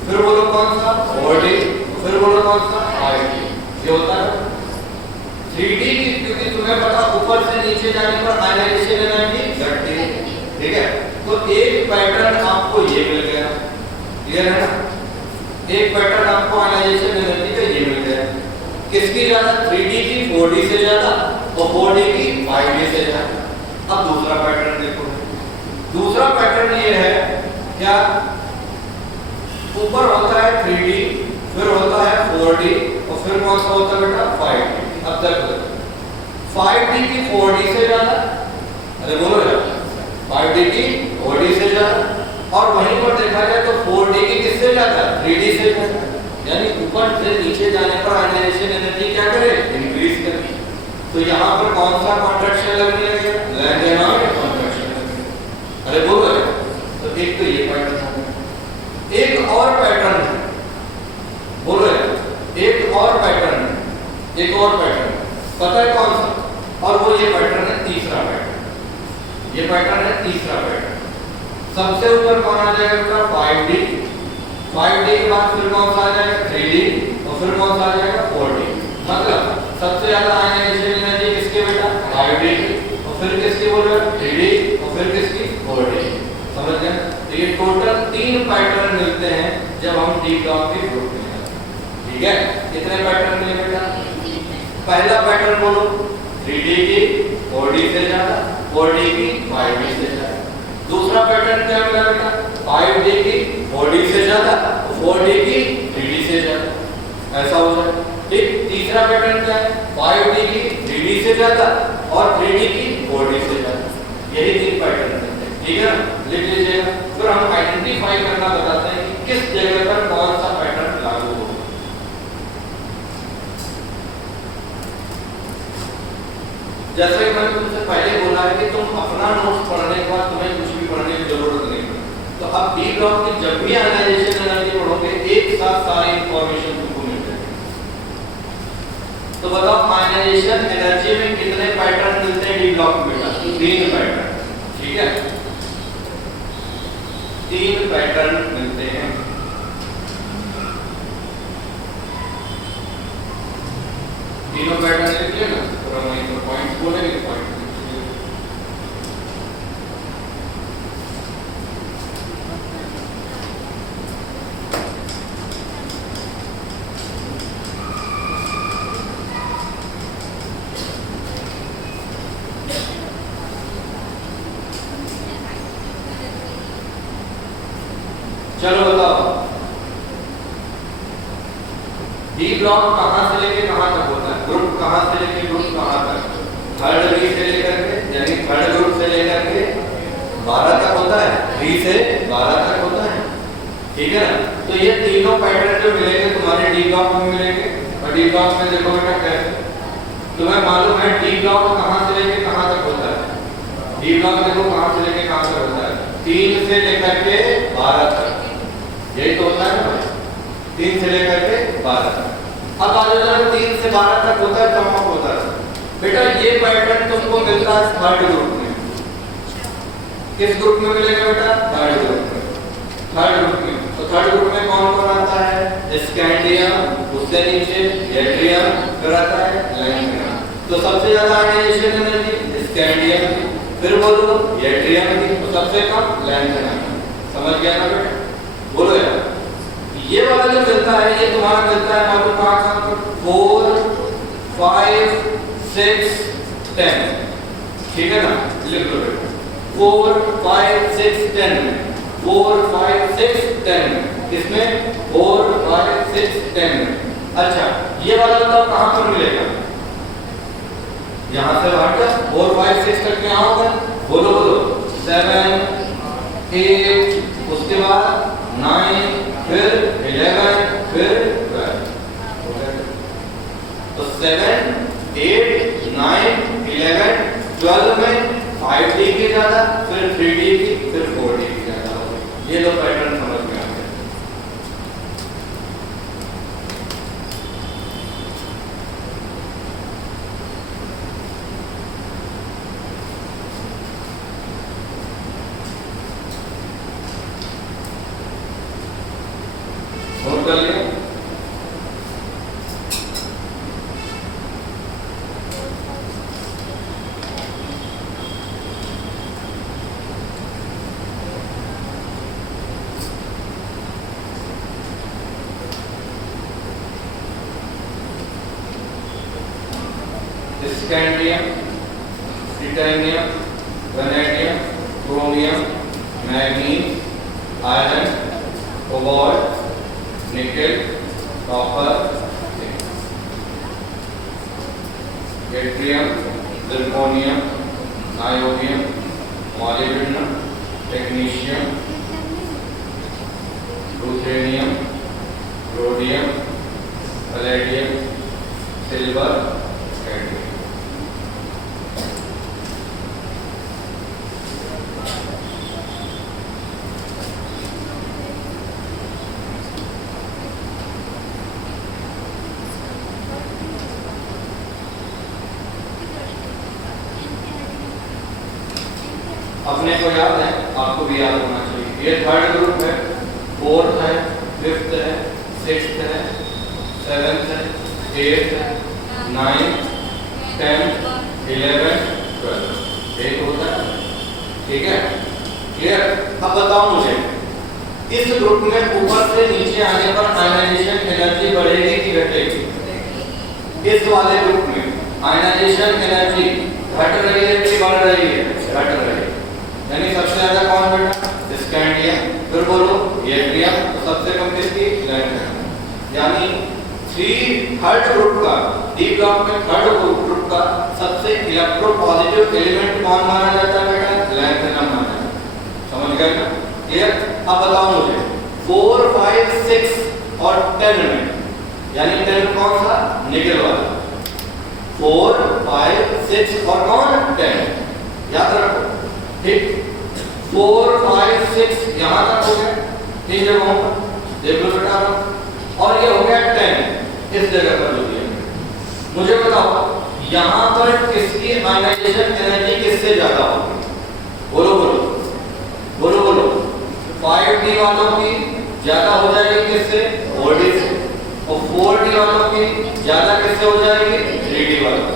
फिर बोलो कौन सा? 4D, फिर बोलो कौन सा? 5D। ये होता है 3D की, क्योंकि तुम्हें पता ऊपर से नीचे जाने पर आयनाइजेशन एनर्जी घटती है, ठीक है। तो एक पैटर्न आपको ये मिल गया, क्लियर है ना? एक पैटर्न आपको आयनाइजेशन एनर्जी का ये मिल गया, किसकी ज्यादा? 3D की 4D से ज्यादा और 4D की 5D से ज्यादा। अब दूसरा पैटर्न देखो, दूसरा पैटर्न ये है क्या? ऊपर होता है 3D, फिर होता है 4D और फिर कौन सा होता है बेटा? 5D। अब देखो 5D की 4D से ज्यादा, अरे बोलो यार, 5D की 4D से ज्यादा, और वहीं पर देखा जाए तो 4D की किससे ज्यादा? 3D से ज्यादा। यानी ऊपर से नीचे जाने पर आयनाइजेशन एनर्जी क्या करे? इंक्रीज करे। तो यहाँ पर कौन सा कॉन्ट्रैक्शन लगने लगेगा? लैंथेनॉइड कॉन्ट्रैक्शन लगेगा। अरे बोलो यार, तो एक तो ये पैटर्न है, एक और पैटर्न है, बोलो यार, एक और पैटर्न है, एक और पैटर्न पता है कौन सा? और वो ये पैटर्न है तीसरा पैटर्न, ये पैटर्न है तीसरा पैटर्न। सबसे ऊपर कौन आ जाएगा? 5D, 5D के बाद फिर कौन सा आ जाएगा? 3D और फिर कौन सा आ जाएगा? 4D। मतलब सबसे ज्यादा आयनाइजेशन एनर्जी किसके बेटा? 5D और फिर किसकी बोल रहे हो? 3D और फिर किसकी? 4D। समझ गए? तो ये टोटल तीन पैटर्न मिलते हैं जब हम डी ब्लॉक के ग्रुप में हैं, ठीक है। कितने पैटर्न मिले बेटा? पहला पैटर्न बोलो 3D की 4D से ज्यादा, 4D की 5D से ज्यादा। दूसरा पैटर्न क्या मिला बेटा? 5D की 4D से ज्यादा, 4D की 3D से ज्यादा, ऐसा हो जाए, ठीक। तीसरा पैटर्न क्या है? 5D की 3D से ज्यादा और 3D की 4D से ज्यादा। यही तीन पैटर्न हैं, ठीक है ना? लिख लीजिएगा। फिर हम आइडेंटिफाई करना बताते हैं कि किस जगह पर कौन सा पैटर्न लागू होगा। जैसे कि मैंने तुमसे पहले बोला है कि तुम अपना नोट्स पढ़ने के बाद तुम्हें कुछ भी पढ़ने की जरूरत नहीं है। तो अब डी ब्लॉक की जब भी आयनाइजेशन एनर्जी पढ़ोगे एक साथ सारी इंफॉर्मेशन तुमको मिल जाएगी। तो बताओ आयनाइजेशन एनर्जी में कितने पैटर्न मिलते हैं डी ब्लॉक में? 3 पैटर्न, ठीक है। 3 पैटर्न मिलते हैं। तीनों पैटर्न लिख लिया ना, पूरा वहीं पर पॉइंट बोलेंगे, पॉइंट चलो बताओ डी ब्लॉक कहां से लेके कहां तक होता है, ग्रुप कहां से लेके ग्रुप कहां तक, थर्ड बी से लेकर के यानी थर्ड ग्रुप से लेकर के 12 तक होता है, 3 से 12 तक होता है, ठीक है ना। तो ये तीनों पैटर्न जो मिलेंगे तुम्हारे डी ब्लॉक में मिलेंगे। और डी ब्लॉक में देखो बेटा कैसे तुम्हें मालूम है डी ब्लॉक कहां से लेके कहां तक होता है, डी ब्लॉक देखो कहां से लेके कहां तक होता है, 3 से लेकर के 12 तक, यही तो होता है ना, 3 से लेकर के 12 तक। अब आज अगर 3 से 12 तक होता है तो होता है बेटा ये पैटर्न तुमको मिलता है थर्ड ग्रुप में। किस ग्रुप में मिलेगा बेटा, थर्ड ग्रुप में, थर्ड ग्रुप में। तो थर्ड ग्रुप में कौन कौन आता है, स्कैंडियम, उससे नीचे एट्रियम, फिर आता है लैंथेनम। तो सबसे ज्यादा आयनाइजेशन एनर्जी स्कैंडियम की, फिर बोलो एट्रियम की, तो सबसे कम लैंथेनम। समझ गया ना बेटा, बोलो यार। ये वाला जो मिलता है ये तुम्हारा मिलता है मालूम कहां से, 4 5 6 10, ठीक है ना, लिख लो बेटा 4 5 6 10 में, 4 5 6 10 में, किसमें 4 5 6 10 में। अच्छा ये वाला तो कहां पर मिलेगा, यहां से हट 4 5 6 तक में आओगे, बोलो बोलो 7 8, उसके बाद 9, फिर 11, फिर 12। तो 7 8 9 11 12 में 5D की ज्यादा, फिर 3D की, फिर 4D की ज्यादा होगी। ये दो पैटर्न समझ में आ गए। नोट कर लिया। Scandium, titanium, vanadium, chromium, manganese, iron, cobalt, nickel, copper, yttrium, zirconium, niobium, molybdenum, technetium, ruthenium, rhodium, palladium, silver, cadmium. अपने को याद है, आपको भी याद होना चाहिए। ये थर्ड ग्रुप है, फोर्थ है, फिफ्थ है, सिक्स्थ है, सेवेंथ है, एट्थ है, 9 10 11 12 एक होता है, ठीक है, क्लियर। अब बताओ मुझे इस ग्रुप में ऊपर से नीचे आने पर आयनाइजेशन एनर्जी बढ़ेगी कि घटेगी? इस वाले ग्रुप में आयनाइजेशन एनर्जी घट रही है कि बढ़ रही है? घट रही है। यानी सबसे ज्यादा कौन बेटा? स्कैंडियम, फिर बोलो एट्रियम, तो सबसे कम किसकी? लैंथेनम। यानी थर्ड ग्रुप का, डी ब्लॉक में थर्ड ग्रुप का सबसे इलेक्ट्रोपॉजिटिव एलिमेंट कौन माना जाता है बेटा? लैंथेनम माना जाता है। समझ गए ना? क्लियर। अब बताओ मुझे 4 5 6 और 10 में, यानी 10 कौन सा? निकेल वाला। 4 5 6 और कौन? 10, याद रखो, ठीक। 4 5 6 यहां तक हो गया, तीन जगहों पर देख लो बेटा, और ये हो गया 10 इस जगह पर जो दिया। मुझे बताओ यहां पर किसकी आयनाइजेशन एनर्जी किससे ज्यादा होगी? बोलो बोलो बोलो बोलो। 5D वालों की ज्यादा हो जाएगी किससे? 4D से। और 4D वालों की ज्यादा किससे हो जाएगी? 3D वालों से।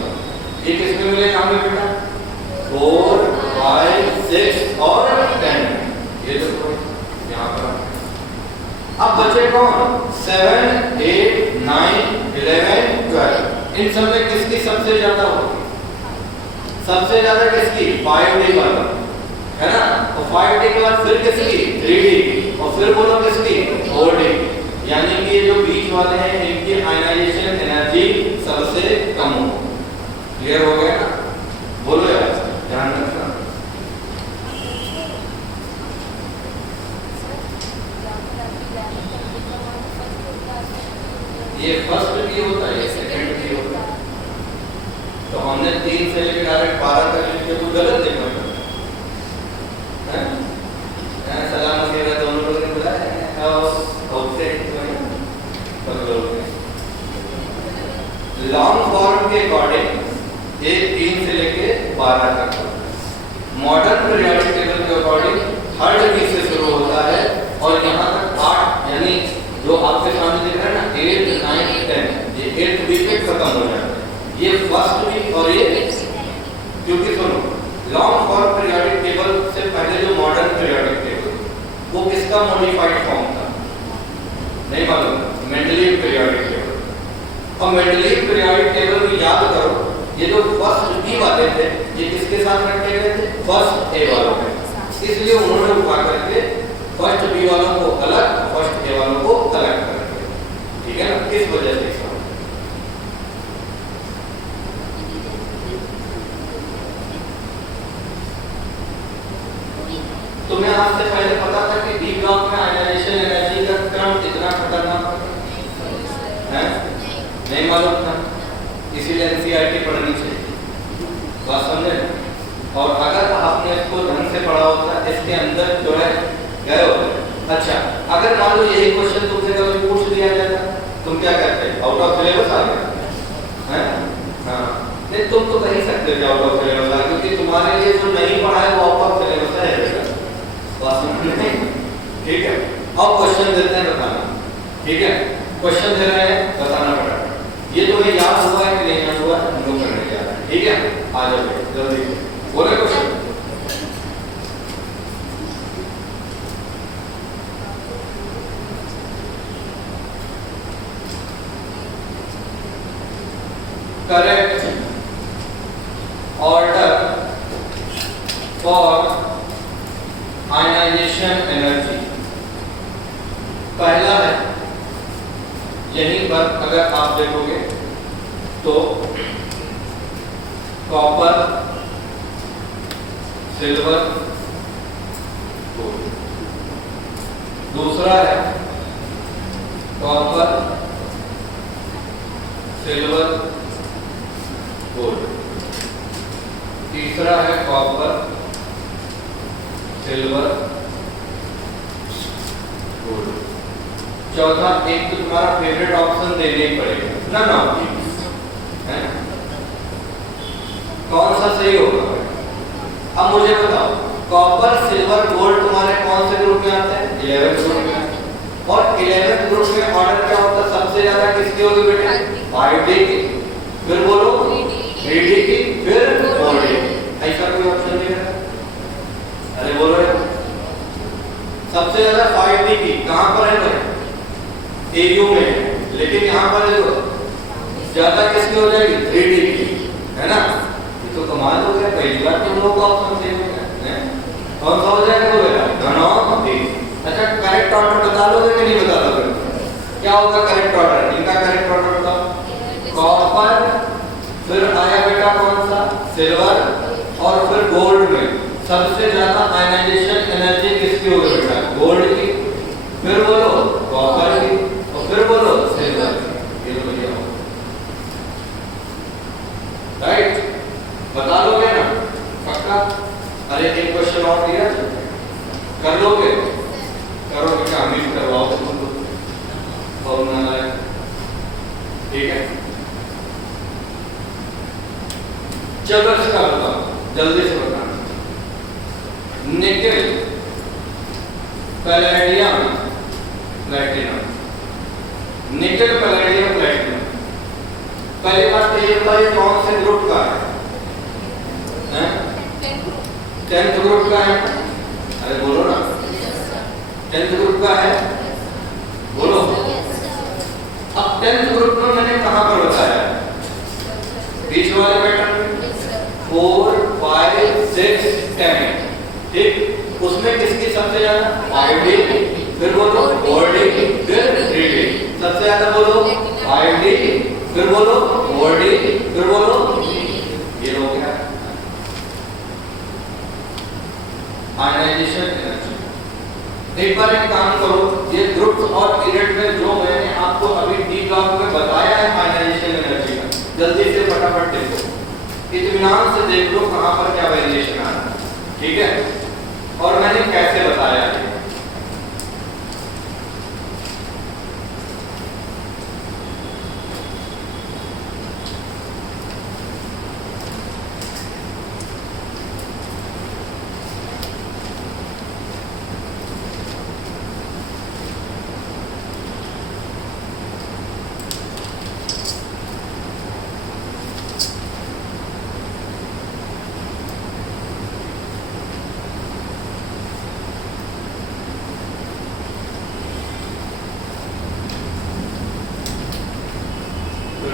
ये किसमें मिलेगा हमें बेटा? 4 5 6 और 10। ये देखो यहाँ पर। अब बचे कौन? 7 8 9 11 12। इन सब में किसकी सबसे ज्यादा होगी? सबसे ज्यादा किसकी? 5D वाला। है ना? और 5D के बाद फिर किसकी 3D और फिर बोलो किसकी 4D। यानी कि ये जो बीच वाले हैं इनकी आयनाइजेशन एनर्जी सबसे कम हो। क्लियर हो गया ना? बोलो यार, ध्यान रखना। ये फर्स्ट भी होता है, ये सेकंड भी होता है। तो हमने 3 से लेकर डायरेक्ट 12 तक लिख के कुछ गलत देखा है? सलाम वगैरह दोनों लोगों ने बुलाया लॉन्ग फॉर्म के अकॉर्डिंग ये 3 से लेके 12 तक। मॉडर्न पीरियोडिक टेबल के अकॉर्डिंग थर्ड वीक से शुरू होता है और यहाँ तक 8, यानी जो आपके सामने दिख रहा है ना 8, 9, 10, ये 8th वीक में खत्म हो जाता है। ये फर्स्ट वीक और ये, क्योंकि सुनो लॉन्ग फॉर्म पीरियोडिक टेबल से पहले जो मॉडर्न पीरियोडिक टेबल वो किसका मॉडिफाइड फॉर्म था? नहीं मालूम? Mendeleev periodic table. और मेंडलीव पीरियोडिक टेबल में याद करो ये जो फर्स्ट बी वाले थे ये किसके साथ रखे गए थे? फर्स्ट ए वालों के। इसलिए उन्होंने उठा करके फर्स्ट बी वालों को अलग, फर्स्ट ए वालों को अलग कर दिया। ठीक है ना? किस वजह से? तुम्हें आज से पहले पता था कि डी ब्लॉक में आयनाइजेशन एनर्जी का क्रम कितना खतरनाक है? नहीं मालूम था, इसीलिए एनसीईआरटी पढ़नी चाहिए। बात समझे? और अगर आपने इसको ढंग से पढ़ा होता इसके अंदर जो है गए होते। अच्छा, अगर मान लो यही क्वेश्चन तुमसे कभी पूछ दिया जाता तुम क्या करते? आउट ऑफ सिलेबस आ गया है? हाँ, नहीं तुम तो कह ही सकते हो आउट ऑफ सिलेबस आ, क्योंकि तुम्हारे लिए जो नहीं पढ़ा है वो आउट ऑफ सिलेबस है। ठीक है, अब क्वेश्चन देते हैं, बताना। ठीक है, क्वेश्चन दे रहे हैं, बताना पड़ा। ये तुम्हें याद हुआ है कि नहीं याद हुआ? हम लोग करने जा रहे हैं। ठीक है, आ जाओ जल्दी बोले question. Correct order for ionization energy पहला है, यहीं पर अगर आप देखोगे तो कॉपर, सिल्वर, गोल्ड। दूसरा है कॉपर, सिल्वर, गोल्ड। तीसरा है कॉपर, सिल्वर, गोल्ड। चौथा एक तो तुम्हारा फेवरेट ऑप्शन देना ही पड़ेगा, नन ऑफ दीस, है? कौन सा सही होगा? अब मुझे बताओ, कॉपर, सिल्वर, गोल्ड तुम्हारे कौन से ग्रुप में आते हैं? 11th ग्रुप में। और 11th ग्रुप में ऑर्डर क्या होता है? सबसे ज्यादा किसकी होगी बेटे? 5D की, फिर बोलो 3D की, फिर 4D। ऐसा कोई ऑप्शन नहीं है? अरे बोलो यार, सबसे ज्यादा 5D की कहां पर है भाई? AU में। लेकिन यहाँ पर देखो ज्यादा किसकी हो जाएगी? 3D की, है ना? ये तो कमाल हो गया, पहली बार तुम लोगों का ऑप्शन सही हो गया। कौन सा हो जाएगा? बोलेगा नन ऑफ दीस। अच्छा, करेक्ट ऑर्डर बता लोगे कि नहीं बता लोगे? क्या होगा करेक्ट ऑर्डर? इनका करेक्ट ऑर्डर बताओ। कॉपर, फिर आया बेटा कौन सा? सिल्वर, और फिर गोल्ड में सबसे ज्यादा आयनाइजेशन एनर्जी किसकी होगी बेटा? गोल्ड की, फिर बोलो कॉपर की, और फिर बोलो सिल्वर की। ये तो बढ़िया हो, राइट? बता लोगे ना पक्का? अरे एक क्वेश्चन और दिया, कर लोगे? करो बेटा, अमीर करवाओ तुम लोग। ठीक है, चलो इसका बताओ, जल्दी से बताना। Nickel, palladium, platinum. Nickel, palladium, platinum. पहली बात तो ये बताइए कौन से ग्रुप का है? 10th ग्रुप का है। अरे बोलो ना, 10th ग्रुप का है, बोलो। अब 10th ग्रुप में मैंने कहां पर बताया? बीच वाले पैटर्न में 4, 5, 6, 10। ठीक, उसमें किसकी सबसे ज्यादा 5D, फिर बोलो 4D, फिर 3D। सबसे ज्यादा बोलो 5D, फिर बोलो 4D, फिर बोलो ये हो गया आयनाइजेशन एनर्जी। एक बार एक काम करो, ये ग्रुप्स और इरेट में जो मैंने आपको अभी डी ब्लॉक में बताया है आयनाइजेशन एनर्जी का, जल्दी से फटाफट देखो, इत्मीनान से देख लो कहां पर क्या वेरिएशन आ रहा है, ठीक है। और मैंने कैसे बताया है।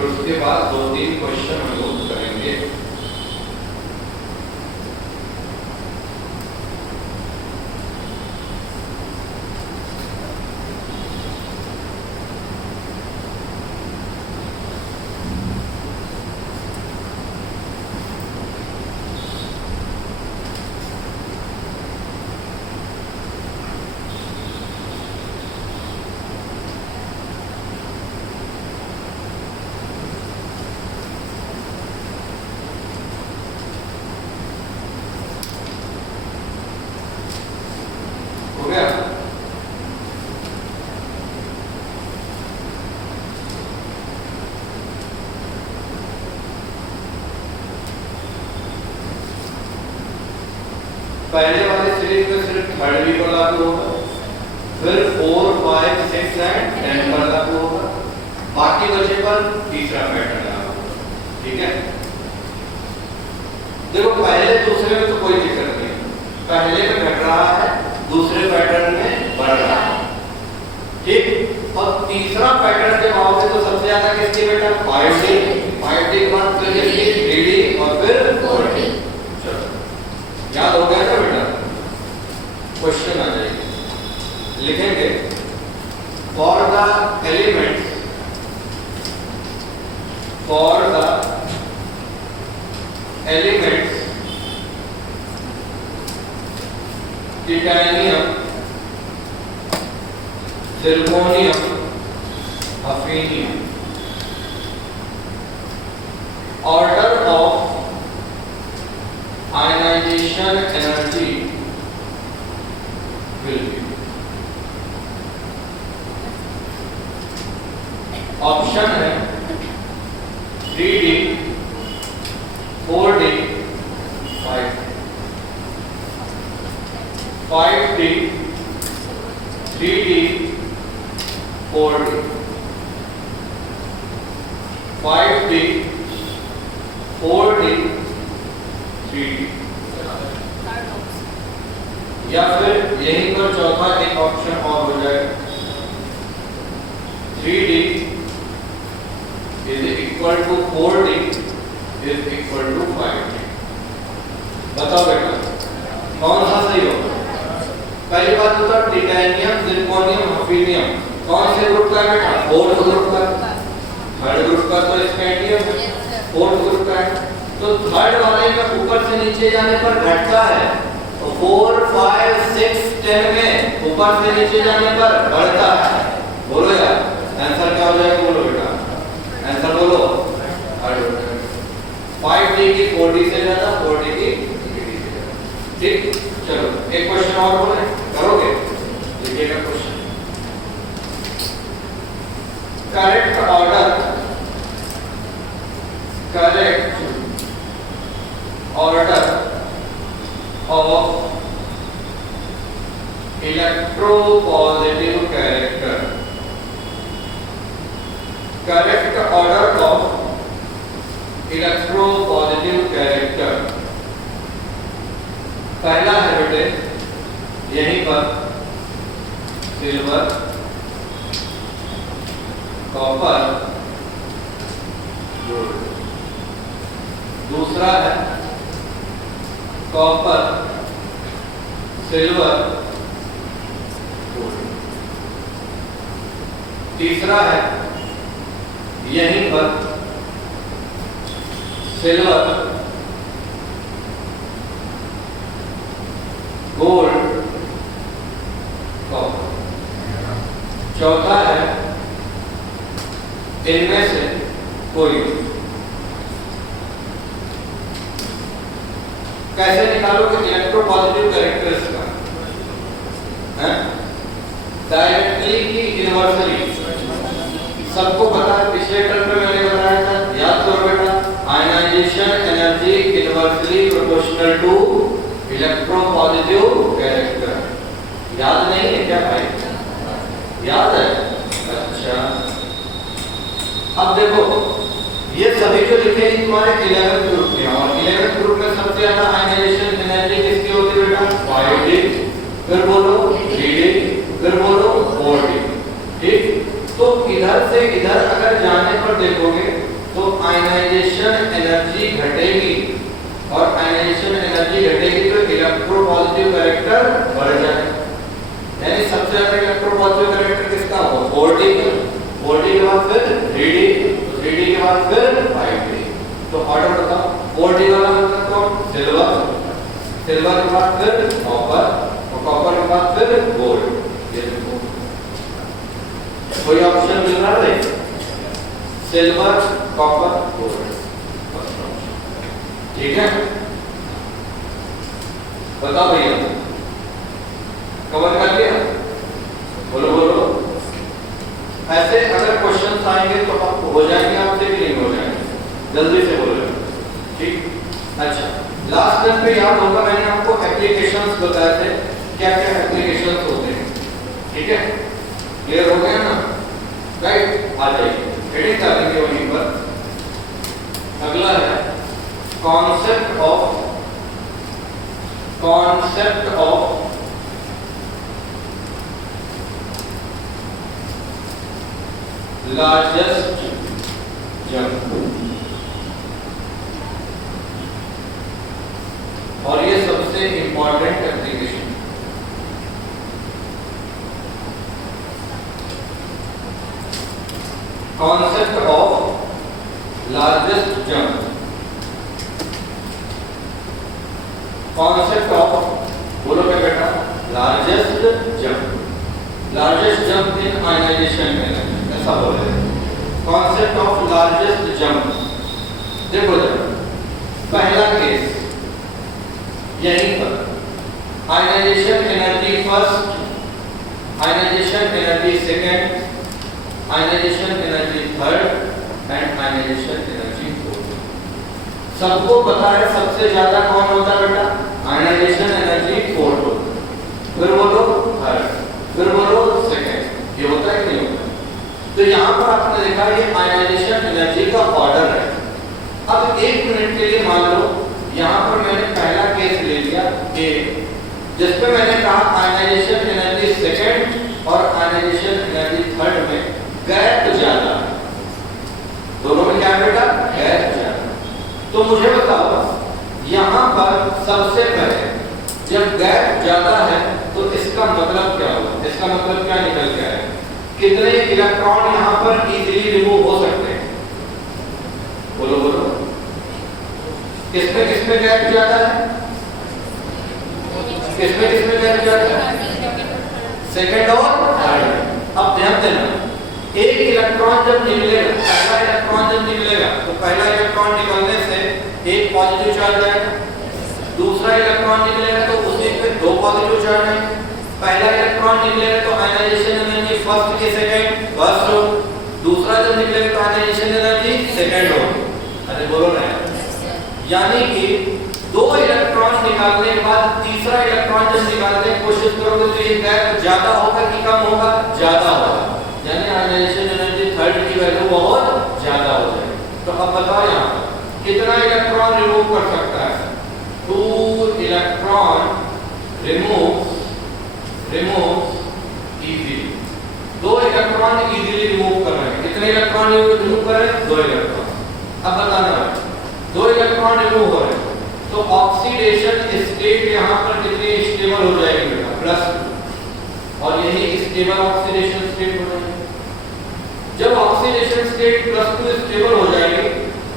उसके बाद 2-3 क्वेश्चन हम लोग करेंगे। हो गया? पहले वाले सीरीज में सिर्फ थर्ड वी पर लागू होगा, फिर 4, 5, 6 एंड 10 पर लागू होगा, बाकी बचे पर तीसरा पैटर्न लागू होगा, ठीक है। देखो पहले दूसरे में तो कोई दिक्कत नहीं है, पहले में घट रहा है, दूसरे पैटर्न में बढ़ रहा है, ठीक। और तीसरा पैटर्न जब आओगे तो सबसे ज्यादा किसकी बेटा 5D, 5D के बाद फिर किसकी 3D और फिर 4D। चलो याद हो गया ना बेटा? क्वेश्चन आ जाएगी, लिखेंगे for the elements, for the elements titanium, zirconium, hafnium, order of ionization energy will be, option है 3D, 4D, 5D, 5D, 3D, 4D, 5D, 4D, 3D, या फिर यहीं पर चौथा एक ऑप्शन और हो जाए 3D is equal to 4D is equal to 5D। बताओ बेटा कौन सा सही होगा? पहली बात तो टिटेनियम, जिरकोनियम, हफीनियम कौन से ग्रुप का है बेटा? फोर्थ ग्रुप का। थर्ड ग्रुप का तो स्कैंडियम है, फोर्थ ग्रुप का है। तो थर्ड वाले में ऊपर से नीचे जाने पर घटता है, तो 4, 5, 6, 10 में ऊपर से नीचे जाने पर बढ़ता है। बोलो यार आंसर क्या हो जाएगा? बोलो बेटा आंसर बोलो। 5D की 4D से ज्यादा, 4D की 3D से ज्यादा, ठीक। चलो एक क्वेश्चन और बोले, करोगे? लिखिएगा question. Correct order, correct order of electropositive character, correct order of electropositive character. पहला है बेटे यहीं पर सिल्वर, कॉपर, गोल्ड। दूसरा है कॉपर, सिल्वर, गोल्ड। तीसरा है यहीं पर सिल्वर, गोल्ड, कॉपर। चौथा है इनमें से कोई। कैसे निकालोगे इलेक्ट्रोपॉजिटिव कैरेक्टर्स का? डायरेक्टली की इनवर्सली? सबको पता है, पिछले टर्म में मैंने बताया था, याद करो बेटा, ionization energy inversely proportional to electropositive character. याद नहीं है क्या भाई? याद है? अच्छा, अब देखो ये सभी जो लिखे हैं तुम्हारे 11th ग्रुप के, और 11th ग्रुप में सबसे ज्यादा आयनाइजेशन एनर्जी किसकी होती है बेटा? 5D, फिर बोलो 3D, फिर बोलो 4D। ठीक, तो इधर से इधर अगर जाने पर देखोगे तो आयनाइजेशन एनर्जी घटेगी, और आयनाइजेशन एनर्जी घटेगी तो इलेक्ट्रोपॉजिटिव कैरेक्टर बढ़ जाएगा। यानी सबसे ज्यादा इलेक्ट्रोपॉजिटिव कैरेक्टर किसका होगा? 4D का। 4D के बाद फिर 3D, 3D के बाद फिर 5D। तो ऑर्डर बताओ, 4D वाला मतलब कौन? सिल्वर, सिल्वर के बाद फिर कॉपर, और कॉपर के बाद फिर गोल्ड। ये देखो कोई ऑप्शन मिल रहा है? Silver, copper, gold. ठीक है, बताओ भैया, कवर कर लिया? बोलो बोलो। ऐसे अगर क्वेश्चन आएंगे तो आप हो जाएंगे आपसे कि नहीं हो जाएंगे? जल्दी से बोलो। ठीक, अच्छा, लास्ट क्लास में याद होगा मैंने आपको एप्लीकेशंस बताए थे, क्या क्या एप्लीकेशंस होते हैं। ठीक है, क्लियर हो गया ना? राइट, आ जाइए, हेडिंग कर देंगे वहीं पर। अगला है कॉन्सेप्ट ऑफ लार्जेस्ट जंप, और ये सबसे important application. Concept of largest jump, concept of, बोलो क्या बेटा? Largest jump, largest jump in ionization energy, ऐसा बोले। कॉन्सेप्ट ऑफ लार्जेस्ट जंप, देखो जरा, पहला केस यहीं पर, ionization energy first, ionization energy second, ionization energy third and ionization energy fourth. सबको पता है सबसे ज्यादा कौन होता है बेटा? आयनाइजेशन एनर्जी फोर्थ होता है। फिर बोलो थर्ड, फिर बोलो सेकेंड। ये होता है कि नहीं होता? तो यहाँ पर आपने देखा ये आयनाइजेशन एनर्जी का ऑर्डर है। अब एक मिनट के लिए मान लो यहाँ पर मैंने पहला केस ले लिया ए, जिसपे मैंने कहा आयनाइजेशन एनर्जी सेकेंड और आयनाइजेशन एनर्जी थर्ड में गैप ज्यादा है। दोनों में क्या बेटा? गैप ज्यादा। तो मुझे बताओ यहाँ पर सबसे पहले जब गैप ज्यादा है तो इसका मतलब क्या होगा? इसका मतलब क्या निकल के आएगा? कितने इलेक्ट्रॉन यहाँ पर इजीली रिमूव हो सकते हैं? बोलो बोलो, किसमें गैप ज्यादा है? किसमें गैप ज्यादा है? सेकंड और थर्ड। अब ध्यान देना, एक इलेक्ट्रॉन जब निकलेगा, पहला इलेक्ट्रॉन जब निकलेगा तो पहला इलेक्ट्रॉन निकलने से एक पॉजिटिव चार्ज आएगा, दूसरा इलेक्ट्रॉन निकलेगा तो उसमें फिर दो पॉजिटिव चार्ज आएंगे। पहला इलेक्ट्रॉन निकलेगा तो आयनाइजेशन एनर्जी फर्स्ट के सेकंड फर्स्ट हो, दूसरा जब निकलेगा तो आयनाइजेशन एनर्जी सेकंड हो। अरे बोलो ना, यानी कि दो इलेक्ट्रॉन निकालने के बाद तीसरा इलेक्ट्रॉन जब निकालने की कोशिश करोगे तो ये गैप ज्यादा होगा कि कम होगा? ज्यादा होगा, यानी आयनाइजेशन एनर्जी थर्ड की वैल्यू बहुत ज्यादा हो जाएगी। तो अब बताओ यहाँ पर कितना इलेक्ट्रॉन रिमूव कर सकता है? 2 electron remove easily, 2 electron easily remove कर रहे हैं। कितने इलेक्ट्रॉन रिमूव कर रहे हैं? 2 इलेक्ट्रॉन। अब बताना है 2 इलेक्ट्रॉन रिमूव हो रहे हैं तो ऑक्सीडेशन स्टेट यहाँ पर कितनी स्टेबल हो जाएगी बेटा, प्लस, और यही स्टेबल ऑक्सीडेशन स्टेट हो जाएगी। जब ऑक्सीडेशन स्टेट +2 स्टेबल हो जाएगी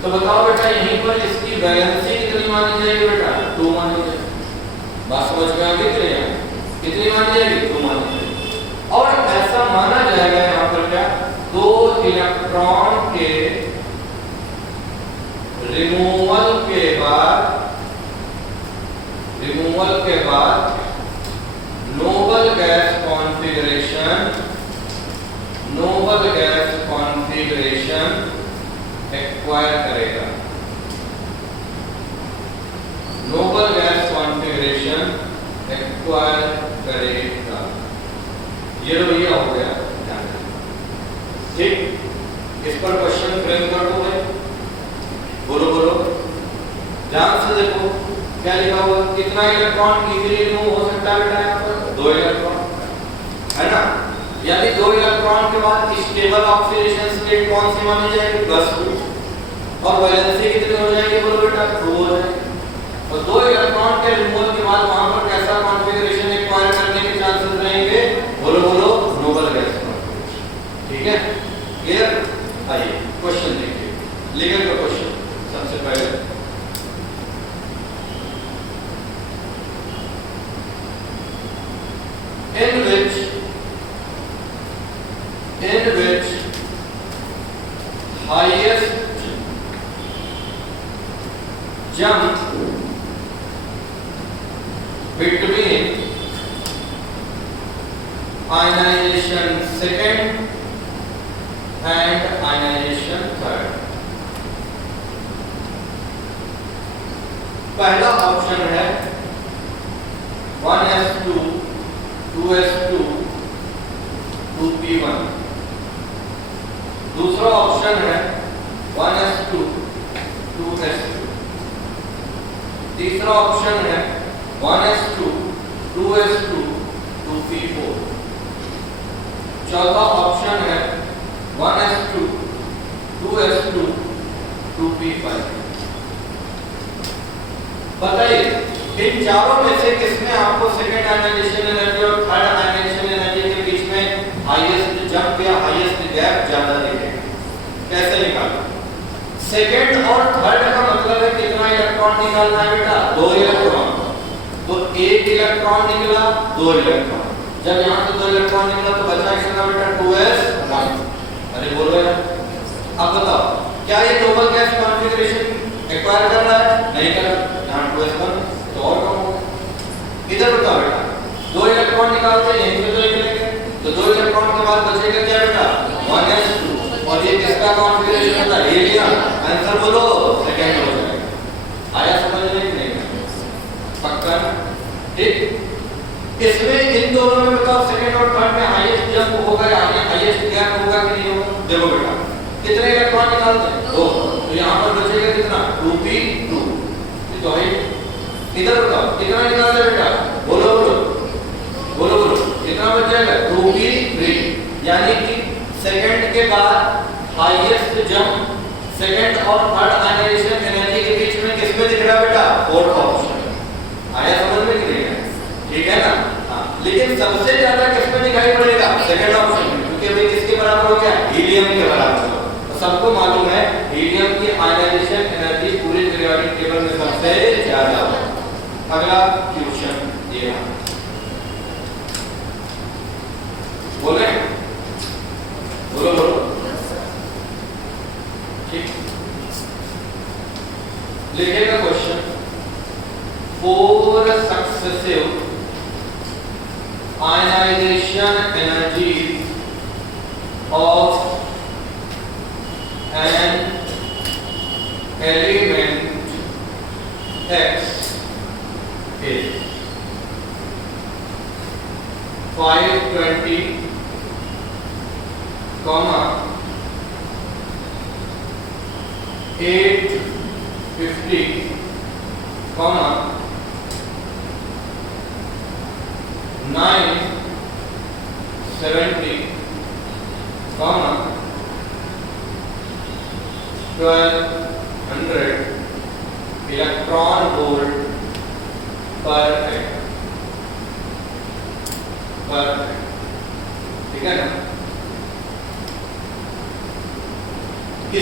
तो बताओ बेटा यहीं पर इसकी वैलेंसी कितनी मानी जाएगी बेटा, 2 मानी जाएगी। बात समझ में आ गई कि नहीं? कितनी मानी जाएगी, 2 मानी जाएगी। और ऐसा माना जाएगा यहाँ पर क्या, 2 इलेक्ट्रॉन के रिमूवल के बाद नोबल गैस कॉन्फ़िगरेशन एक्वायर करेगा। नोबल गैस कॉन्फ़िगरेशन एक्वायर करेगा। ये हो गया, ठीक। इस पर क्वेश्चन फ्रेम कर दो भाई, बोलो ध्यान से देखो क्या लिखा हुआ, कितना इलेक्ट्रॉन इजीली रिमूव हो सकता है बेटा, यहाँ पर 2 इलेक्ट्रॉन है ना। यानी 2 इलेक्ट्रॉन के बाद स्टेबल ऑक्सीडेशन स्टेट कौन सी मानी जाएगी, +2, और वैलेंसी कितनी हो जाएगी, बोलो बेटा 2 हो जाएगी। और 2 इलेक्ट्रॉन के रिमूवल के बाद वहां पर कैसा कॉन्फ़िगरेशन एक्वायर करने के चांसेस रहेंगे, बोलो नोबल गैस कॉन्फ़िगरेशन। ठीक है, क्लियर? आइए क्वेश्चन देखिए, लीगल का क्वेश्चन सबसे पहले। in which highest jump between ionization second and ionization third। पहला ऑप्शन है 1s2 2s2 2p1। दूसरा ऑप्शन है 1s2 2s2। तीसरा ऑप्शन है 1s2 2s2 2p4। चौथा ऑप्शन है 1s2 2s2 2p5। बताइए इन चारों में से किसमें आपको सेकंड आयनाइजेशन एनर्जी और थर्ड आयनाइजेशन एनर्जी के बीच में हाईएस्ट जंप या हाईएस्ट गैप ज्यादा दिखेगा? कैसे निकालना? सेकंड और थर्ड का मतलब है कितना इलेक्ट्रॉन निकालना है बेटा, 2 इलेक्ट्रॉन। तो 1 इलेक्ट्रॉन निकला, 2 इलेक्ट्रॉन। जब यहां से 2 इलेक्ट्रॉन निकला तो बचा कितना बेटा, 2s1। अरे बोलो यार, अब बताओ क्या ये नोबल गैस कॉन्फ़िगरेशन एक्वायर कर रहा है? नहीं कर रहा। यहां 2s1 तो और कम होगा। इधर बताओ बेटा, 2 इलेक्ट्रॉन निकालते हैं यहीं पे तो निकलेंगे, तो 2 इलेक्ट्रॉन के बाद बचेगा क्या बेटा, 1s2। और ये किसका कॉन्फ़िगरेशन होता है, हीलियम। आंसर बोलो, सेकंड हो जाएगा। आया समझ में कि नहीं? पक्का? ठीक। इसमें इन दोनों में बताओ सेकंड और थर्ड में हाईएस्ट जंप होगा या हाईएस्ट गैप होगा कि नहीं होगा? देखो बेटा कितने इलेक्ट्रॉन निकालते हैं, 2। तो यहां पर बचेगा कितना, 2p2। तो है इधर बताओ कितना निकालते हैं बेटा, बोलो कितना बच जाएगा, 2p3। यानी कि सेकंड के बाद हाईएस्ट जंप सेकंड और थर्ड आयनाइजेशन एनर्जी के बीच में किसमें दिख रहा है बेटा, फोर्थ ऑप्शन। आया समझ में कि नहीं? ठीक है ना? हाँ, लेकिन सबसे ज्यादा किसमें दिखाई पड़ेगा, सेकंड ऑप्शन में, क्योंकि भाई किसके बराबर हो गया, हीलियम के बराबर हो। तो सबको मालूम है हीलियम की आयनाइजेशन एनर्जी पूरे पीरियोडिक टेबल में सबसे ज्यादा है। अगला क्वेश्चन ये है, बोले बोलो ठीक। लिखेगा question, 4 successive ionization energies of an element X is 520, 850, 970, 1200 electron volt work है, ठीक है ना।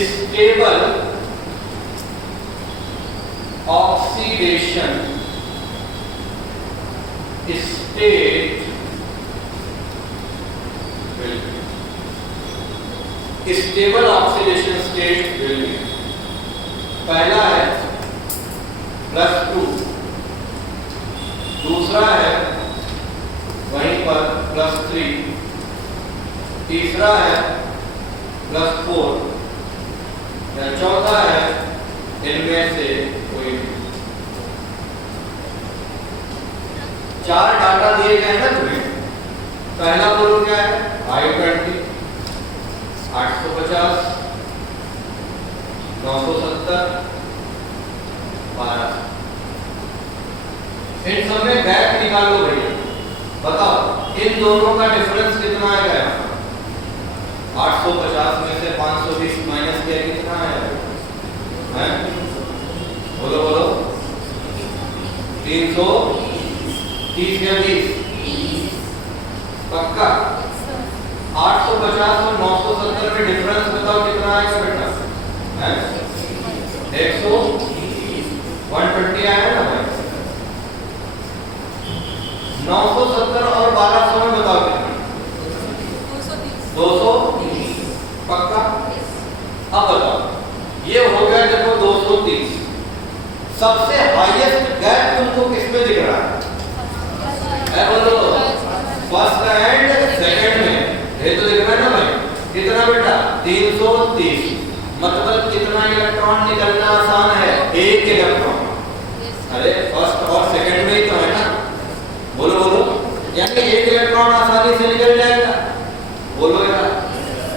Stable oxidation state stable oxidation state will be, पहला है +2, दूसरा है वहीं पर +3, तीसरा है +4 या चौथा है इनमें से कोई नहीं। 4 डाटा दिए गए ना तुम्हें। पहला बोलो क्या है, I20, 850, 970, 1200। इन सब में गैप निकालो भैया, बताओ इन दोनों का डिफरेंस कितना आएगा यहाँ। 850 में से 520 माइनस किया कितना आएगा, बोलो बोलो। 330 या 20 पक्का। 850 और 970 में डिफरेंस बताओ कितना आएगा बेटा, 120 आया ना भाई। 970 और 1200 में बताओ कितना, 230 पक्का। अब बताओ ये हो गया देखो 230। सबसे हाईएस्ट गैप तुमको किसमें दिख रहा है, बोलो फर्स्ट एंड सेकंड में, ये तो दिख रहा है ना भाई। कितना बेटा, 330। मतलब कितना इलेक्ट्रॉन निकलना आसान है, 1 इलेक्ट्रॉन। अरे फर्स्ट और सेकंड में ही तो है ना, बोलो बोलो। यानी 1 इलेक्ट्रॉन आसानी से निकल जाएगा, बोलो यार।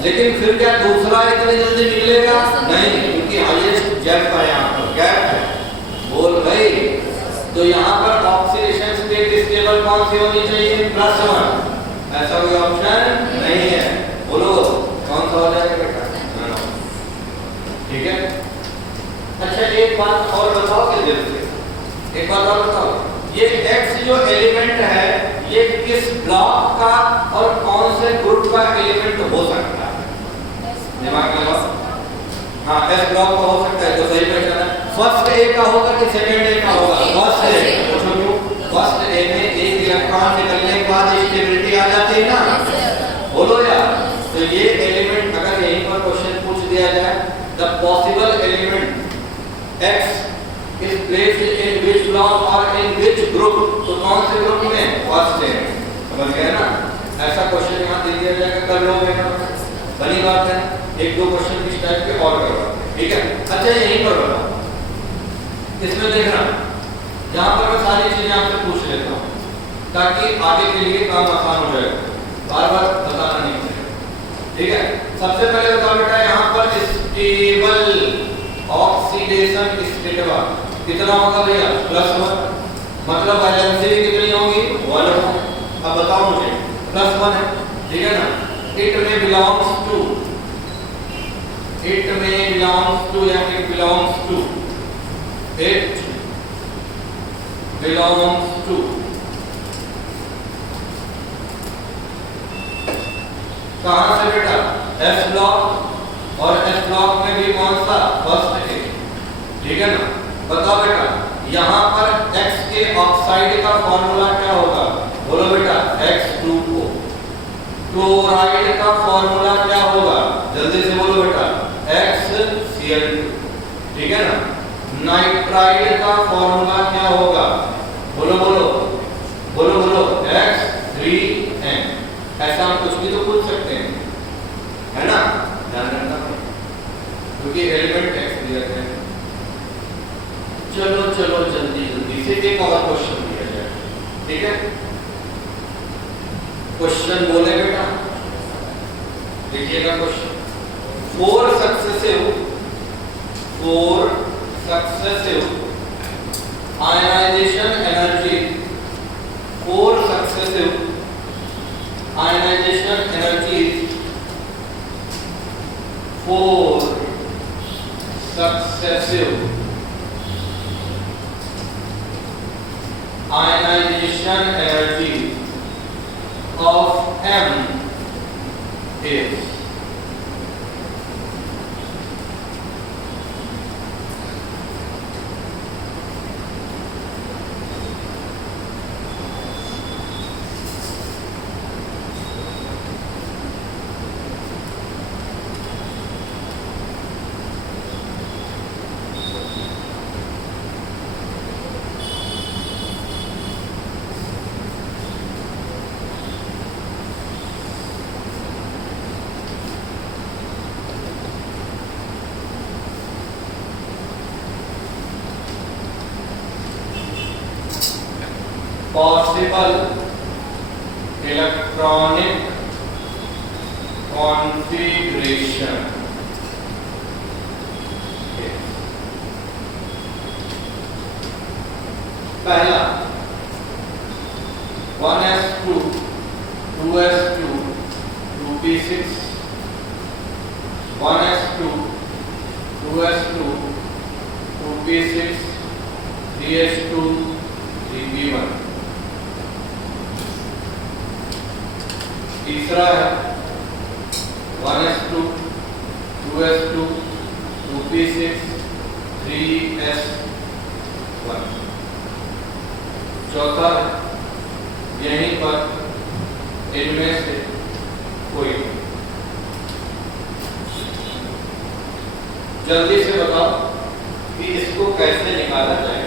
लेकिन फिर क्या दूसरा इतनी जल्दी निकलेगा नहीं, क्योंकि हाईएस्ट गैप है यहाँ पर, गैप है। बोल भाई, तो यहाँ पर ऑक्सीडेशन स्टेट स्टेबल कौन सी होनी चाहिए, +1। ऐसा कोई ऑप्शन नहीं है, बोलो कौन सा हो जाएगा बेटा, ठीक है। अच्छा एक बात और बताओ कि जल्दी से एक बात और बताओ, ये X जो एलिमेंट है ये किस ब्लॉक का और कौन से ग्रुप का एलिमेंट हो सकता है, दिमाग लगाओ। हाँ S ब्लॉक का हो सकता है, तो सही पहचाना। फर्स्ट A का होगा कि सेकंड A का होगा, फर्स्ट A। पूछो क्यों, फर्स्ट A में 1 इलेक्ट्रॉन निकलने के बाद स्टेबिलिटी आ जाती है ना, बोलो यार। तो ये एलिमेंट अगर यहीं पर क्वेश्चन पूछ दिया जाए, the possible element X is placed in which block or in which group, तो कौन से ग्रुप में, फर्स्ट है, समझ गए ना। ऐसा क्वेश्चन यहाँ दे दिया जाएगा, कर लो बेटा, बनी बात है। 1-2 क्वेश्चन इस टाइप के और करवा, ठीक है। अच्छा यहीं पर बताओ, इसमें देखना, यहाँ पर मैं सारी चीजें आपसे पूछ लेता हूँ ताकि आगे के लिए काम आसान हो जाए, बार बार बताना नहीं पड़ेगा, ठीक है। सबसे पहले बताओ बेटा, यहाँ पर स्टेबल ऑक्सीडेशन स्टेट कितना होगा भैया, +1। मतलब वैलेंसी कितनी होगी, 1। अब बताओ मुझे, +1 है, ठीक है ना। इट में बिलोंग्स टू या इट बिलोंग्स टू कहां से बेटा, S ब्लॉक, और S ब्लॉक में भी कौन सा, फर्स्ट है, ठीक है ना। बताओ बेटा यहाँ पर X के ऑक्साइड का फॉर्मूला क्या होगा, बोलो बेटा X2O। क्लोराइड का फॉर्मूला क्या होगा, जल्दी से बोलो बेटा XCl2, ठीक है ना। नाइट्राइड का फॉर्मूला क्या होगा, बोलो बोलो बोलो बोलो X3N। ऐसा हम कुछ भी तो पूछ सकते हैं, है ना, ध्यान रखना क्योंकि एलिमेंट X दिया गया है। चलो चलो जल्दी जल्दी से एक और क्वेश्चन दिया जाए, ठीक है। क्वेश्चन बोले बेटा, देखिएगा question. 4 successive ionization energy, 4 successive ionization energies, 4 successive ionization energy M is possible electronic configuration. पहला 1s2 2s2 2p6 1s2 2s2 2p6 3s2 3p1। तीसरा है 1s2 2s2 2p6 3s1। चौथा है यहीं पर इनमें से कोई। जल्दी से बताओ कि इसको कैसे निकाला जाए।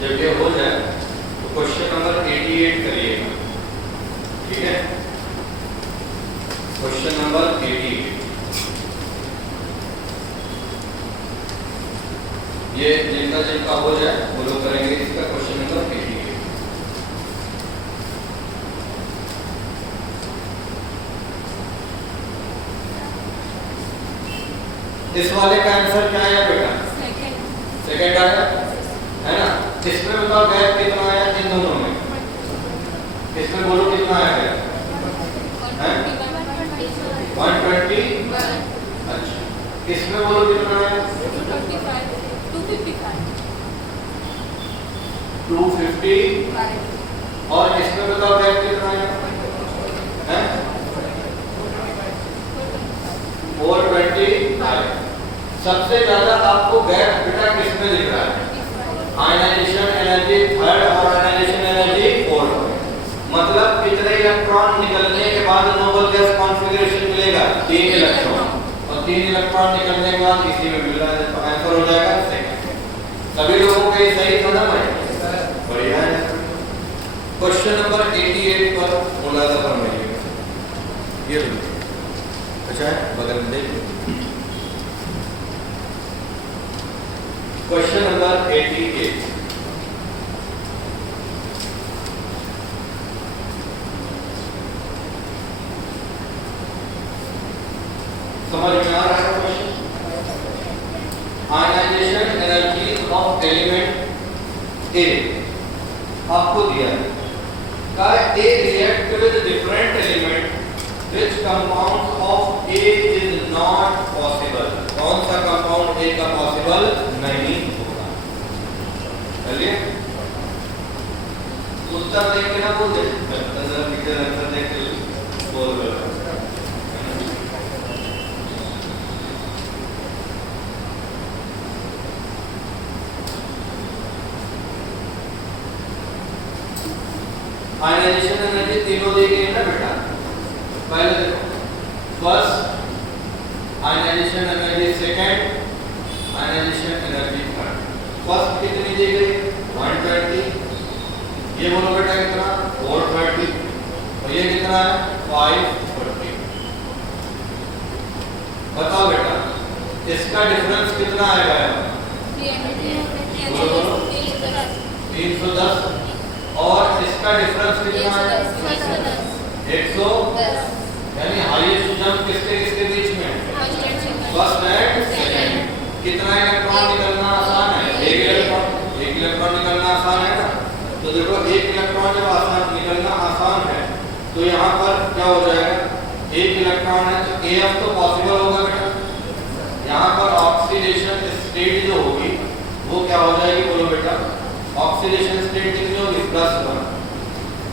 जब ये हो जाए तो क्वेश्चन नंबर 88 करिएगा, ठीक है। क्वेश्चन नंबर 88 ये जिनका जिनका हो जाए वो लोग करेंगे इसका क्वेश्चन नंबर 88। इस वाले का आंसर क्या आया बेटा? सेकंड आया है ना। इसमें बताओ गैप कितना आया इन दोनों में? इसमें बोलो कितना आया गैप? 120। अच्छा, इसमें बोलो कितना आया? 250। और इसमें बताओ गैप कितना आया? 425। सबसे ज्यादा आपको गैप बेटा किसमें दिख रहा है? आयनाइजेशन एनर्जी थर्ड और आयनाइजेशन एनर्जी फोर्थ। मतलब कितने इलेक्ट्रॉन निकलने के बाद नोबल गैस कॉन्फ़िगरेशन मिलेगा? 3 इलेक्ट्रॉन। और 3 इलेक्ट्रॉन निकलने के बाद इसी में मिल रहा है, तो आंसर हो जाएगा सेकंड। सभी लोगों के सही था ना भाई? बढ़िया है। क्वेश्चन नंबर 88 पर मुलाजा फरमाइएगा। ये अच्छा है, बगल में देखिए। Question number 88। समझ में आ रहा है question? Ionisation energy of element A आपको दिया है का A react with different element which compound of A is not possible. कौन सा कंपाउंड ए का पॉसिबल नहीं होगा? चलिए उत्तर देख के ना बोल दे, जरा पीछे आंसर देख के बोल दो। आयनाइजेशन एनर्जी तीनों दी गई है ना बेटा। पहले देखो, first ionization energy, second ionization energy, third. First कितनी दी गई? 120। ये बोलो बेटा कितना? 430। और ये कितना है? 540। बताओ बेटा इसका डिफरेंस कितना आएगा? 310। और इसका डिफरेंस कितना है? 110। यानी हाईएस्ट जंप किसके किसके बीच में? First and second. कितना इलेक्ट्रॉन निकलना आसान है? एक इलेक्ट्रॉन। एक इलेक्ट्रॉन निकलना आसान है ना? तो देखो एक इलेक्ट्रॉन जब आसान निकलना आसान है तो यहाँ पर क्या हो जाएगा? एक इलेक्ट्रॉन है तो AF तो पॉसिबल होगा बेटा। यहाँ पर ऑक्सीडेशन स्टेट जो होगी वो क्या हो जाएगी? बोलो बेटा ऑक्सीडेशन स्टेट कितनी होगी? +1।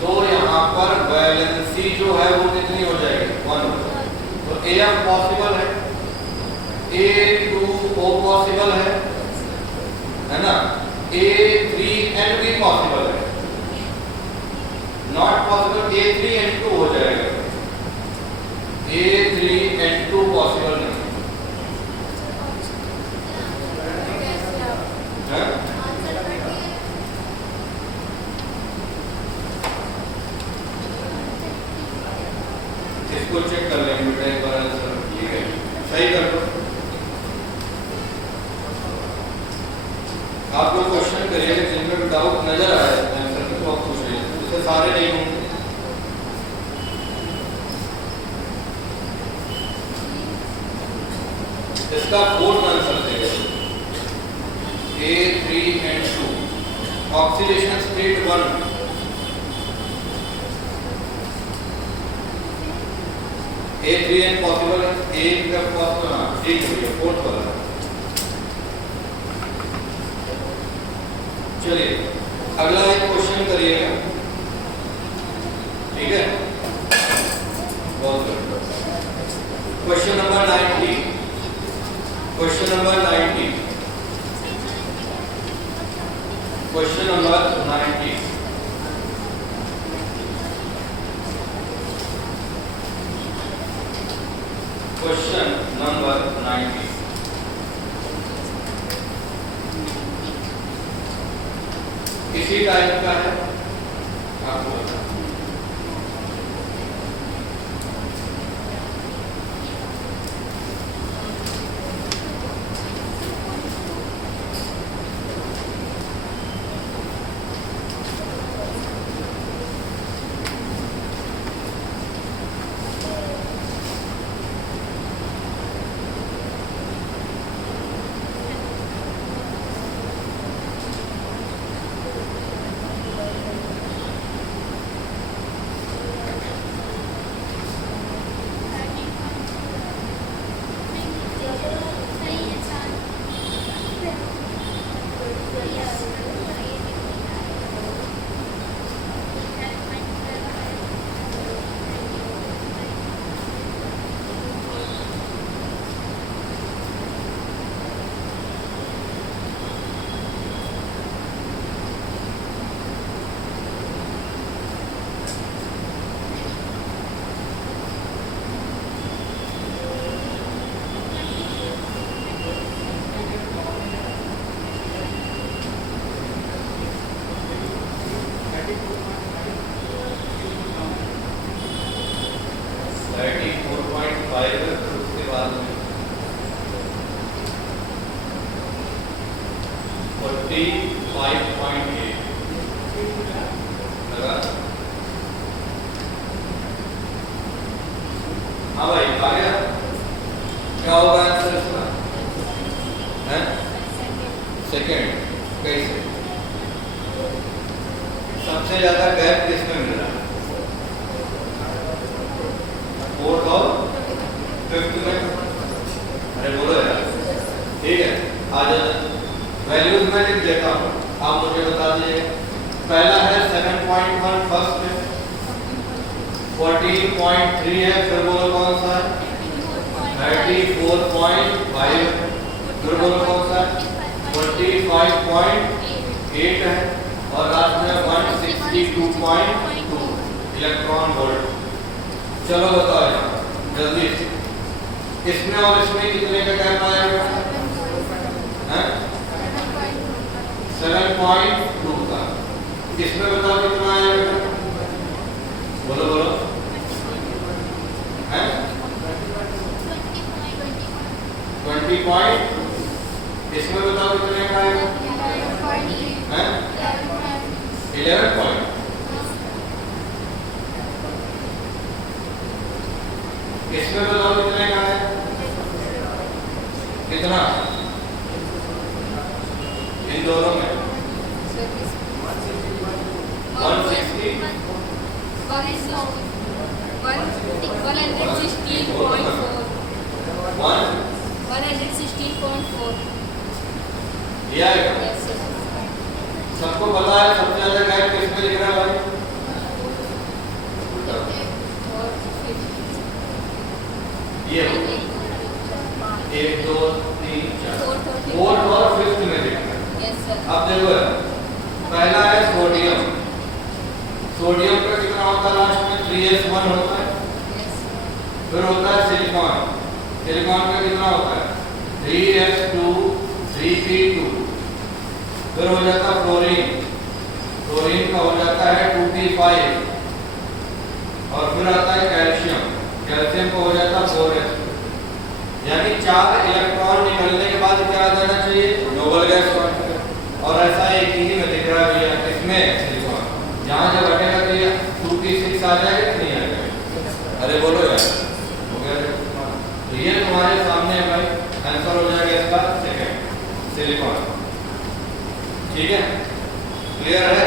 तो यहाँ पर वैलेंसी जो है वो कितनी हो जाएगी? 1। तो AF पॉसिबल है, A2O पॉसिबल है ना? A3N भी पॉसिबल है। नॉट पॉसिबल A3N2 हो जाएगा। A3N2 पॉसिबल नहीं है। इसको चेक कर लेंगे बेटा एक बार आंसर। ठीक है सही कर दो। आप लोग क्वेश्चन करिएगा जिनमें डाउट नजर आए आंसर में तो आप पूछ लीजिए, इससे सारे नहीं होंगे। इसका फोर्थ आंसर देगा A3N2 oxidation state 1। A3N possible है, A का पॉसिबल है। ठीक है फोर्थ वाला। चलिए अगला एक क्वेश्चन करिएगा। ठीक है बहुत good. Question number 90। Question number 90। Question number 90। Question number 90 इसी टाइप का है आपको बता। 45.8 लगा। हाँ भाई आ गया। क्या होगा आंसर इसका? हैं? सेकेंड। कैसे? सबसे ज्यादा गैप किसमें मिल रहा है? फोर्थ और फिफ्थ में। अरे बोलो यार। ठीक है, आज वैल्यूज में लिख देता हूँ, आप मुझे बता दीजिए। पहला है 7.1 फर्स्ट में, 14.3 है, फिर बोलो कौन सा है? 34.5, फिर बोलो कौन सा है? 25.8 है, और लास्ट में 162.2 इलेक्ट्रॉन वोल्ट। चलो बताओ यार जल्दी, इसमें और इसमें कितने का गैप आएगा? 7.2 का। इसमें बताओ कितना आएगा? बोलो बोलो। हैं? 20 पॉइंट। इसमें बताओ कितने का आएगा? हैं? 11 पॉइंट। इसमें बताओ कितने का है? कितना? इन दोनों में 160 116.4 ये आएगा। सबको पता है सबसे ज्यादा गैप किसमें दिख रहा है भाई? ये 1 2 3 4 फोर्थ और फिफ्थ में दिख रहा है। अब देखो पहला है सोडियम। सोडियम का कितना होता है? लास्ट में 3s1 होता है। फिर होता है सिलिकॉन। सिलिकॉन का कितना होता है? 3s2 3p2। फिर हो जाता है फ्लोरीन। फ्लोरीन का हो जाता है 2p5। और फिर आता है कैल्शियम। कैल्शियम का हो जाता है 4s2। यानी 4 इलेक्ट्रॉन निकलने के बाद क्या आ जाना चाहिए? Noble gas. और ऐसा एक ही में दिख रहा है भैया, इसमें सिलिकॉन जहां जब हटेगा तो ये 2p6 आ जाएगा कि नहीं आएगा? अरे बोलो यार, हो गया। तो ये तुम्हारे सामने है भाई, आंसर हो जाएगा इसका सेकंड, सिलिकॉन। ठीक है, क्लियर है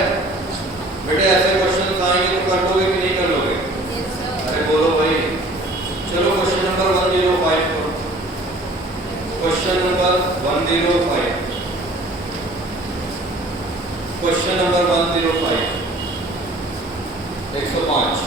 बेटे? ऐसे क्वेश्चन आएंगे तो कर लोगे कि नहीं कर लोगे? अरे बोलो भाई। चलो क्वेश्चन नंबर 105 करो। Question number 105। Question number 105 105।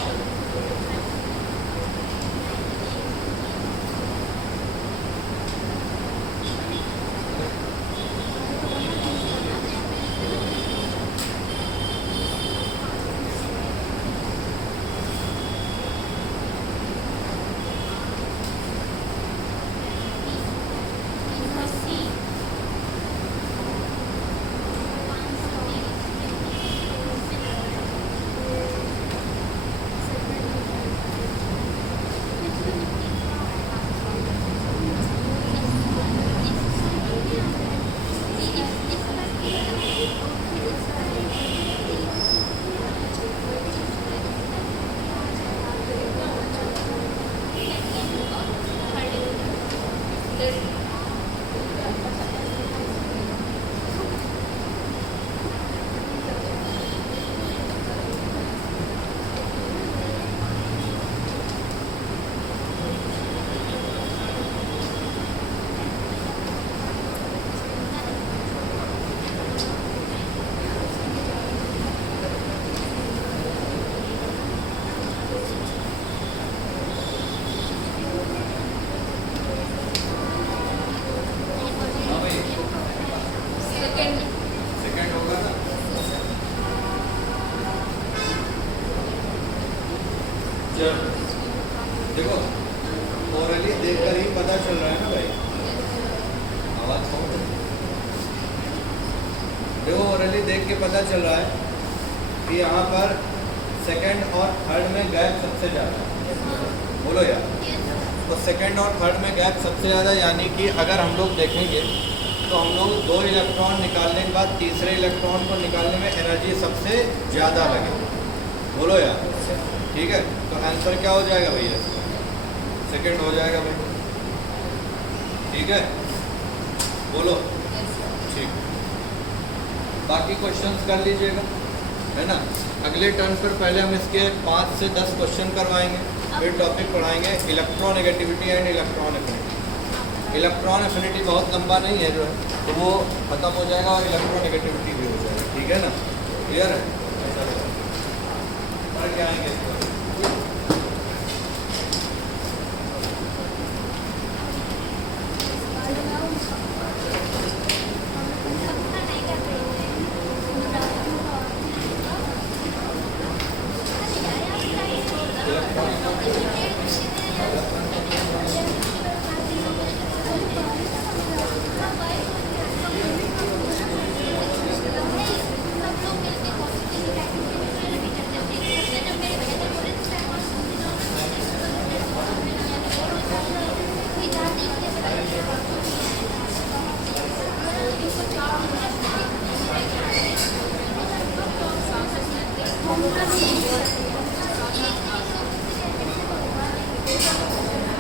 Second होगा ना? जब देखो ओरली देखकर ही पता चल रहा है ना भाई, आवाज कम है। देखो ओरली देख के पता चल रहा है कि यहाँ पर सेकंड और थर्ड में गैप सबसे ज़्यादा है। बोलो यार, तो सेकंड और थर्ड में गैप सबसे ज़्यादा, यानी कि अगर हम लोग देखेंगे तो हम लोग 2 इलेक्ट्रॉन निकालने के बाद तीसरे इलेक्ट्रॉन को निकालने में एनर्जी सबसे ज़्यादा लगे। बोलो यार, ठीक है। तो आंसर क्या हो जाएगा भैया? सेकंड हो जाएगा भाई, ठीक है। बोलो, ठीक। बाकी क्वेश्चंस कर लीजिएगा, है ना। अगले टर्न पर पहले हम इसके 5 से 10 क्वेश्चन करवाएंगे, फिर टॉपिक पढ़ाएंगे electronegativity and electron affinity. Electron affinity बहुत लंबा नहीं है जो है, तो वो खत्म हो जाएगा और इलेक्ट्रोनेगेटिविटी भी हो जाएगा, ठीक है ना। क्लियर है? पढ़ के आएंगे।